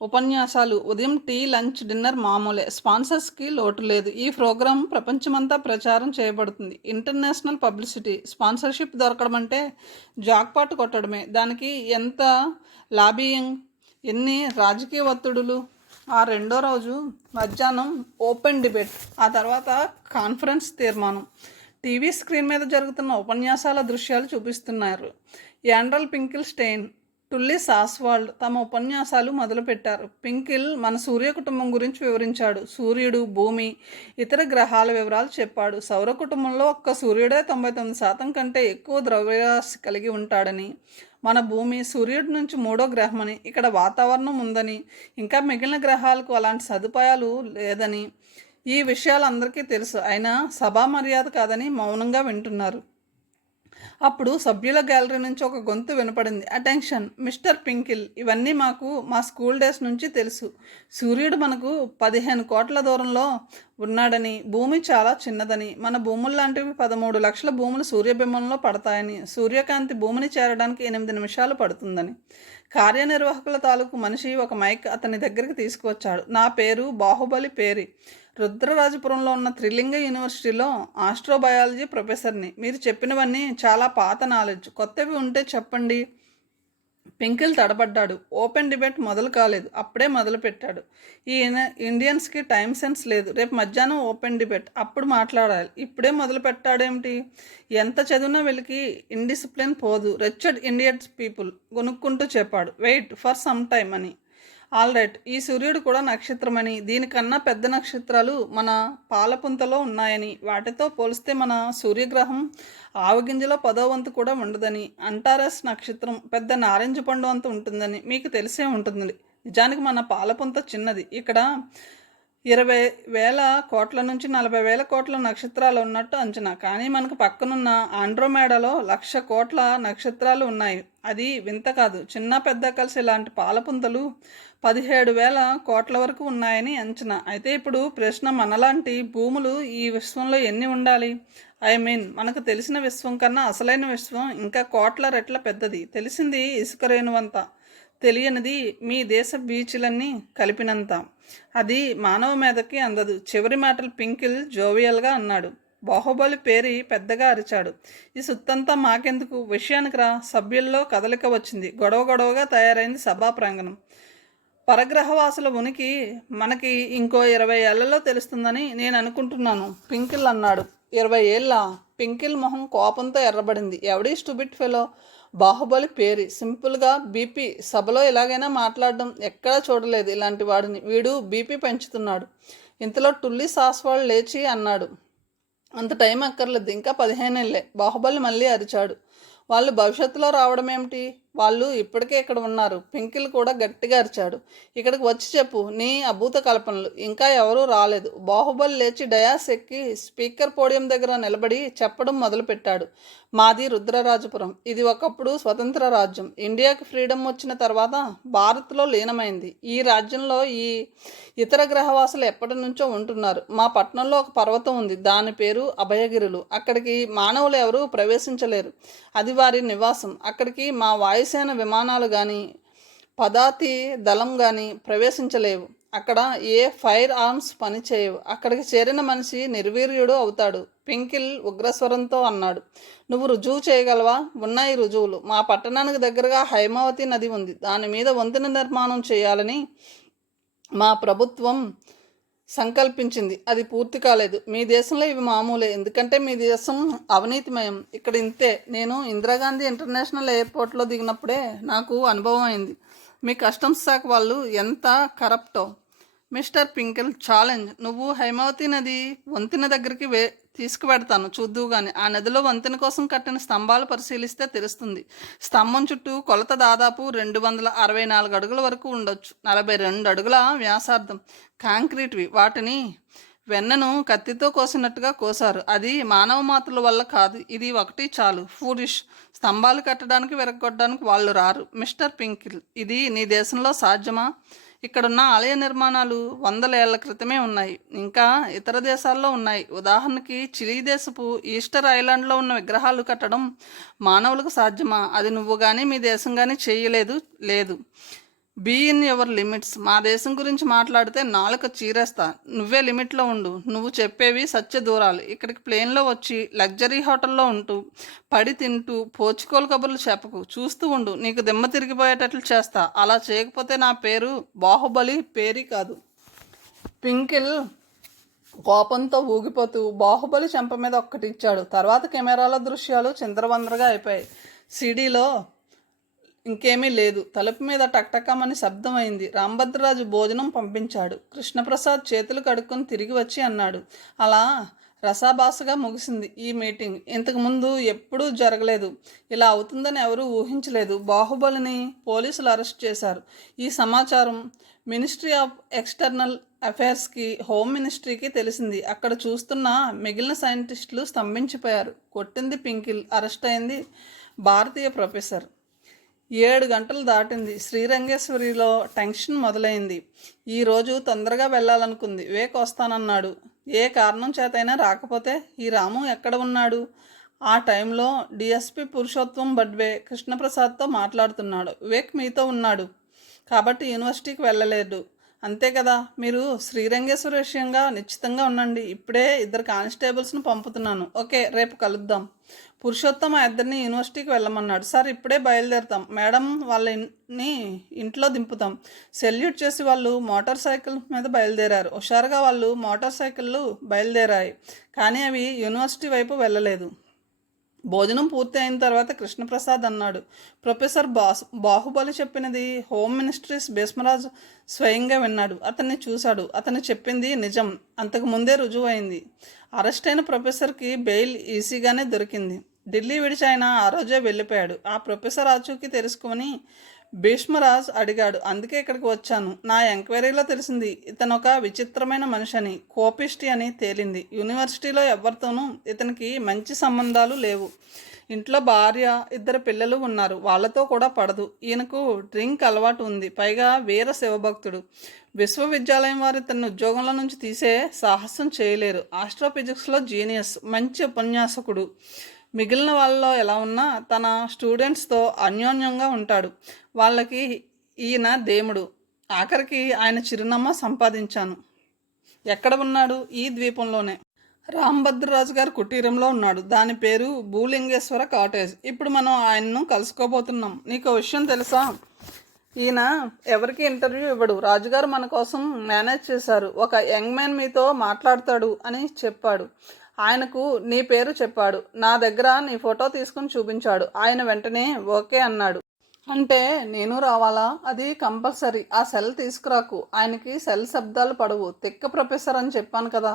ఉపన్యాసాలు. ఉదయం టీ, లంచ్, డిన్నర్ మామూలే. స్పాన్సర్స్కి లోటు లేదు. ఈ ప్రోగ్రాం ప్రపంచమంతా ప్రచారం చేయబడుతుంది. International publicity. స్పాన్సర్షిప్ దొరకడం అంటే జాక్పాట్ కొట్టడమే. దానికి ఎంత లాబియింగ్, ఎన్ని రాజకీయ ఒత్తిడులు. ఆ రెండో రోజు మధ్యాహ్నం ఓపెన్ డిబేట్. ఆ తర్వాత కాన్ఫరెన్స్ తీర్మానం. టీవీ స్క్రీన్ మీద జరుగుతున్న ఉపన్యాసాల దృశ్యాలు చూపిస్తున్నారు. యాండ్రల్ పింకిల్ స్టెయిన్, టుల్లిస్ ఆస్వాల్డ్ తమ ఉపన్యాసాలు మొదలుపెట్టారు. పింకిల్ మన సూర్య కుటుంబం గురించి వివరించాడు. సూర్యుడు, భూమి, ఇతర గ్రహాల వివరాలు చెప్పాడు. సౌర కుటుంబంలో ఒక్క సూర్యుడే 99% కంటే ఎక్కువ ద్రవ్యరాశి కలిగి ఉంటాడని, మన భూమి సూర్యుడి నుంచి 3వ గ్రహమని, ఇక్కడ వాతావరణం ఉందని, ఇంకా మిగిలిన గ్రహాలకు అలాంటి సదుపాయాలు లేదని, ఈ విషయాలు అందరికీ తెలుసు. అయినా సభా మర్యాద కాదని మౌనంగా వింటున్నారు. అప్పుడు సభ్యుల గ్యాలరీ నుంచి ఒక గొంతు వినపడింది. అటెన్షన్ మిస్టర్ పింకిల్, ఇవన్నీ మాకు మా స్కూల్ డేస్ నుంచి తెలుసు. సూర్యుడు మనకు 15 కోట్ల దూరంలో ఉన్నాడని, భూమి చాలా చిన్నదని, మన భూములు లాంటివి 13 లక్షల భూములు సూర్యబింబంలో పడతాయని, సూర్యకాంతి భూమిని చేరడానికి 8 నిమిషాలు పడుతుందని. కార్యనిర్వాహకుల తాలూకు మనిషి ఒక మైక్ అతని దగ్గరికి తీసుకువచ్చాడు. నా పేరు బాహుబలి పేరి. రుద్రరాజపురంలో ఉన్న త్రిలింగ యూనివర్సిటీలో ఆస్ట్రోబయాలజీ ప్రొఫెసర్ని. మీరు చెప్పినవన్నీ చాలా పాత నాలెడ్జ్. కొత్తవి ఉంటే చెప్పండి. పింకిల్ తడబడ్డాడు. ఓపెన్ డిబేట్ మొదలు కాలేదు. అప్పుడే మొదలు పెట్టాడు. ఈ ఇండియన్స్కి టైం సెన్స్ లేదు. రేపు మధ్యాహ్నం ఓపెన్ డిబేట్, అప్పుడు మాట్లాడాలి. ఇప్పుడే మొదలు పెట్టాడేమిటి? ఎంత చదివినా వీళ్ళకి ఇండిసిప్లిన్ పోదు. రెచ్చడ్ ఇండియన్స్ పీపుల్ కొనుక్కుంటూ చెప్పాడు. వెయిట్ ఫర్ సమ్ టైమ్ అని. ఆల్ రైట్, ఈ సూర్యుడు కూడా నక్షత్రమని, దీనికన్నా పెద్ద నక్షత్రాలు మన పాలపుంతలో ఉన్నాయని, వాటితో పోలిస్తే మన సూర్యగ్రహం ఆవగింజలో 10వ వంతు కూడా ఉండదని, అంటారస్ నక్షత్రం పెద్ద నారింజ పండు అంత ఉంటుందని మీకు తెలిసే ఉంటుంది. నిజానికి మన పాలపుంత చిన్నది. ఇక్కడ 20,000 కోట్ల నుంచి 40,000 కోట్ల నక్షత్రాలు ఉన్నట్టు అంచనా. కానీ మనకు పక్కనున్న ఆండ్రోమేడాలో 1,00,000 కోట్ల నక్షత్రాలు ఉన్నాయి. అది వింత కాదు. చిన్న పెద్ద కలిసి ఇలాంటి పాలపుంతలు 17,000 కోట్ల వరకు ఉన్నాయని అంచనా. అయితే ఇప్పుడు ప్రశ్న, మనలాంటి భూములు ఈ విశ్వంలో ఎన్ని ఉండాలి? మనకు తెలిసిన విశ్వం కన్నా అసలైన విశ్వం ఇంకా కోట్ల రెట్ల పెద్దది. తెలిసింది ఇసుక రేణువంత, తెలియనిది మీ దేశ బీచ్లన్నీ కలిపినంత. అది మానవ మీదకి అందదు. చివరి మాటలు పింకిల్ జోవియల్గా అన్నాడు. బాహుబలి పేరి పెద్దగా అరిచాడు. ఈ సుత్తంతా మాకెందుకు, విషయానికి రా. సభ్యుల్లో కదలిక వచ్చింది. గొడవగా తయారైంది సభా ప్రాంగణం. పరగ్రహవాసుల ఉనికి మనకి ఇంకో 20 ఏళ్లలో తెలుస్తుందని నేను అనుకుంటున్నాను, పింకిల్ అన్నాడు. 20 ఏళ్ళ? పింకిల్ మొహం కోపంతో ఎర్రబడింది. ఎవడీ స్టూపిడ్ ఫెలో? బాహుబలి పేరి సింపుల్గా బీపీ. సభలో ఇలాగైనా మాట్లాడడం ఎక్కడా చూడలేదు ఇలాంటి వాడిని. వీడు బీపీ పెంచుతున్నాడు. ఇంతలో టుల్లిస్ ఆస్వాల్డ్ లేచి అన్నాడు. అంత టైం అక్కర్లేదు, ఇంకా 15 ఏళ్ళే. బాహుబలి మళ్ళీ అరిచాడు. వాళ్ళు భవిష్యత్తులో రావడం ఏమిటి? వాళ్ళు ఇప్పటికే ఇక్కడ ఉన్నారు. పింకిల్ కూడా గట్టిగా అరిచాడు. ఇక్కడికి వచ్చి చెప్పు నీ అభూత కల్పనలు. ఇంకా ఎవరూ రాలేదు. బాహుబలి లేచి డయాస్ ఎక్కి స్పీకర్ పోడియం దగ్గర నిలబడి చెప్పడం మొదలుపెట్టాడు. మాది రుద్రరాజపురం. ఇది ఒకప్పుడు స్వతంత్ర రాజ్యం. ఇండియాకి ఫ్రీడమ్ వచ్చిన తర్వాత భారత్లో లీనమైంది. ఈ రాజ్యంలో ఈ ఇతర గ్రహవాసులు ఎప్పటి నుంచో ఉంటున్నారు. మా పట్టణంలో ఒక పర్వతం ఉంది. దాని పేరు అభయగిరులు. అక్కడికి మానవులు ఎవరూ ప్రవేశించలేరు. అది వారి నివాసం. అక్కడికి మా వాయుసేన విమానాలు కానీ పదాతి దళం కానీ ప్రవేశించలేవు. అక్కడ ఏ ఫైర్ ఆర్మ్స్ పని చేయవు. అక్కడికి చేరిన మనిషి నిర్వీర్యుడు అవుతాడు. పింకిల్ ఉగ్రస్వరంతో అన్నాడు. నువ్వు రుజువు చేయగలవా? ఉన్నాయి రుజువులు. మా పట్టణానికి దగ్గరగా హైమావతి నది ఉంది. దాని మీద వంతెన నిర్మాణం చేయాలని మా ప్రభుత్వం సంకల్పించింది. అది పూర్తి కాలేదు. మీ దేశంలో ఇవి మామూలే, ఎందుకంటే మీ దేశం అవినీతిమయం. ఇక్కడ ఇంతే. నేను ఇందిరాగాంధీ ఇంటర్నేషనల్ ఎయిర్పోర్ట్లో దిగినప్పుడే నాకు అనుభవం అయింది. మీ కస్టమ్స్ శాఖ వాళ్ళు ఎంత కరప్టో. Mister పింకిల్, challenge. నువ్వు హైమావతి నది వంతెన దగ్గరికి తీసుకువెడతాను, చూద్దువు కానీ. ఆ నదిలో వంతెన కోసం కట్టిన స్తంభాలు పరిశీలిస్తే తెలుస్తుంది. స్తంభం చుట్టూ కొలత దాదాపు 264 అడుగుల వరకు ఉండొచ్చు. 42 అడుగుల వ్యాసార్థం. కాంక్రీట్వి. వాటిని వెన్నను కత్తితో కోసినట్టుగా కోసారు. అది మానవ మాతృల వల్ల కాదు. ఇది ఒకటి చాలు. ఫూరిష్. స్తంభాలు కట్టడానికి విరగొట్టడానికి వాళ్ళు రారు. మిస్టర్ పింకిల్, ఇది నీ దేశంలో సాధ్యమా? ఇక్కడున్న ఆలయ నిర్మాణాలు 100 ఏళ్ల క్రితమే ఉన్నాయి. ఇంకా ఇతర దేశాల్లో ఉన్నాయి. ఉదాహరణకి చిలీ దేశపు ఈస్టర్ ఐలాండ్లో ఉన్న విగ్రహాలు కట్టడం మానవులకు సాధ్యమా? అది నువ్వు కానీ మీ దేశం కానీ చేయలేదు. లేదు. Be in your limits. మా దేశం గురించి మాట్లాడితే నాలుక చీరేస్తా. నువ్వే లిమిట్లో ఉండు. నువ్వు చెప్పేవి సత్య దూరాలు. ఇక్కడికి ప్లేన్లో వచ్చి లగ్జరీ హోటల్లో ఉంటూ పడి తింటూ పోచుకోలు కబుర్లు చెప్పకు. చూస్తూ ఉండు. నీకు దిమ్మ తిరిగిపోయేటట్లు చేస్తా. అలా చేయకపోతే నా పేరు బాహుబలి పేరీ కాదు. పింకిల్ కోపంతో ఊగిపోతూ బాహుబలి చెంప మీద ఒక్కటి ఇచ్చాడు. తర్వాత కెమెరాల దృశ్యాలు చిందరవందరగా అయిపోయాయి. సీడీలో ఇంకేమీ లేదు. తలుపు మీద టక్టకమని శబ్దం అయింది. రాంభద్రరాజు భోజనం పంపించాడు. కృష్ణప్రసాద్ చేతులు కడుక్కొని తిరిగి వచ్చి అన్నాడు. అలా రసాభాసగా ముగిసింది ఈ మీటింగ్. ఇంతకుముందు ఎప్పుడూ జరగలేదు. ఇలా అవుతుందని ఎవరూ ఊహించలేదు. బాహుబలిని పోలీసులు అరెస్ట్ చేశారు. ఈ సమాచారం మినిస్ట్రీ ఆఫ్ ఎక్స్టర్నల్ అఫైర్స్కి, హోమ్ మినిస్ట్రీకి తెలిసింది. అక్కడ చూస్తున్న మిగిలిన సైంటిస్టులు స్తంభించిపోయారు. కొట్టింది పింకిల్, అరెస్ట్ అయింది భారతీయ ప్రొఫెసర్. 7 గంటలు దాటింది. శ్రీరంగేశ్వరిలో టెన్షన్ మొదలైంది. ఈరోజు తొందరగా వెళ్ళాలనుకుంది. వివేక్ వస్తానన్నాడు. ఏ కారణం చేతైనా రాకపోతే ఈ రాము ఎక్కడ ఉన్నాడు? ఆ టైంలో డిఎస్పి పురుషోత్తం బడ్వే కృష్ణప్రసాద్తో మాట్లాడుతున్నాడు. వివేక్ మీతో ఉన్నాడు కాబట్టి యూనివర్సిటీకి వెళ్ళలేదు, అంతే కదా? మీరు శ్రీరంగేశ్వర విషయంగా నిశ్చితంగా ఉండండి. ఇప్పుడే 2 కానిస్టేబుల్స్ను పంపుతున్నాను. ఓకే, రేపు కలుద్దాం. పురుషోత్తమ ఇద్దరిని యూనివర్సిటీకి వెళ్ళమన్నాడు. సార్, ఇప్పుడే బయలుదేరుతాం. మేడం వాళ్ళని ఇంట్లో దింపుతాం. సెల్యూట్ చేసి వాళ్ళు మోటార్ సైకిల్ మీద బయలుదేరారు. హుషారుగా వాళ్ళు మోటార్ సైకిళ్ళు బయలుదేరాయి, కానీ అవి యూనివర్సిటీ వైపు వెళ్ళలేదు. భోజనం పూర్తి అయిన తర్వాత కృష్ణప్రసాద్ అన్నాడు. ప్రొఫెసర్ బాహుబలి చెప్పినది హోమ్ మినిస్ట్రీస్ భీష్మరాజు స్వయంగా విన్నాడు. అతన్ని చూశాడు. అతను చెప్పింది నిజం. అంతకుముందే రుజువు అయింది. అరెస్ట్ అయిన ప్రొఫెసర్కి బెయిల్ ఈజీగానే దొరికింది. ఢిల్లీ విడిచి ఆయన ఆ రోజే వెళ్ళిపోయాడు. ఆ ప్రొఫెసర్ ఆచూకీ తెలుసుకొని భీష్మరాజ్ అడిగాడు. అందుకే ఇక్కడికి వచ్చాను. నా ఎంక్వైరీలో తెలిసింది ఇతను ఒక విచిత్రమైన మనిషి అని, కోపిష్టి అని తేలింది. యూనివర్సిటీలో ఎవరితోనూ ఇతనికి మంచి సంబంధాలు లేవు. ఇంట్లో భార్య, 2 పిల్లలు ఉన్నారు. వాళ్ళతో కూడా పడదు. ఈయనకు డ్రింక్ అలవాటు ఉంది. పైగా వీర శివభక్తుడు. విశ్వవిద్యాలయం వారు ఇతన్ని ఉద్యోగంలో నుంచి తీసే సాహసం చేయలేరు. ఆస్ట్రోఫిజిక్స్లో జీనియస్, మంచి ఉపన్యాసకుడు. మిగిలిన వాళ్ళలో ఎలా ఉన్నా తన స్టూడెంట్స్తో అన్యోన్యంగా ఉంటాడు. వాళ్ళకి ఈయన దేముడు. ఆఖరికి ఆయన చిరునామా సంపాదించాను. ఎక్కడ ఉన్నాడు? ఈ ద్వీపంలోనే రాంభద్రరాజు గారి కుటీరంలో ఉన్నాడు. దాని పేరు భూలింగేశ్వర కాటేజ్. ఇప్పుడు మనం ఆయన్ను కలుసుకోబోతున్నాం. నీకు విషయం తెలుసా? ఈయన ఎవరికి ఇంటర్వ్యూ ఇవ్వడు. రాజుగారు మన కోసం మేనేజ్ చేశారు. ఒక యంగ్ మ్యాన్ మీతో మాట్లాడతాడు అని చెప్పాడు. ఆయనకు నీ పేరు చెప్పాడు. నా దగ్గర నీ ఫోటో తీసుకుని చూపించాడు. ఆయన వెంటనే ఓకే అన్నాడు. అంటే నేను రావాలా? అది కంపల్సరీ. ఆ సెల్ తీసుకురాకు. ఆయనకి సెల్ శబ్దాలు పడవు. తిక్క ప్రొఫెసర్ అని చెప్పాను కదా.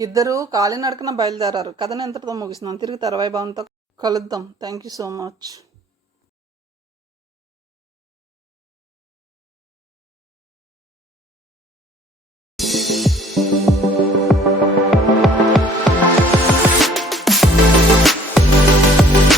ఇద్దరు కాలినడకన బయలుదేరారు. కథను ఎంతటితో ముగిస్తున్నాను. తిరిగి తర్వాయి భావంతో కలుద్దాం. Thank you so much.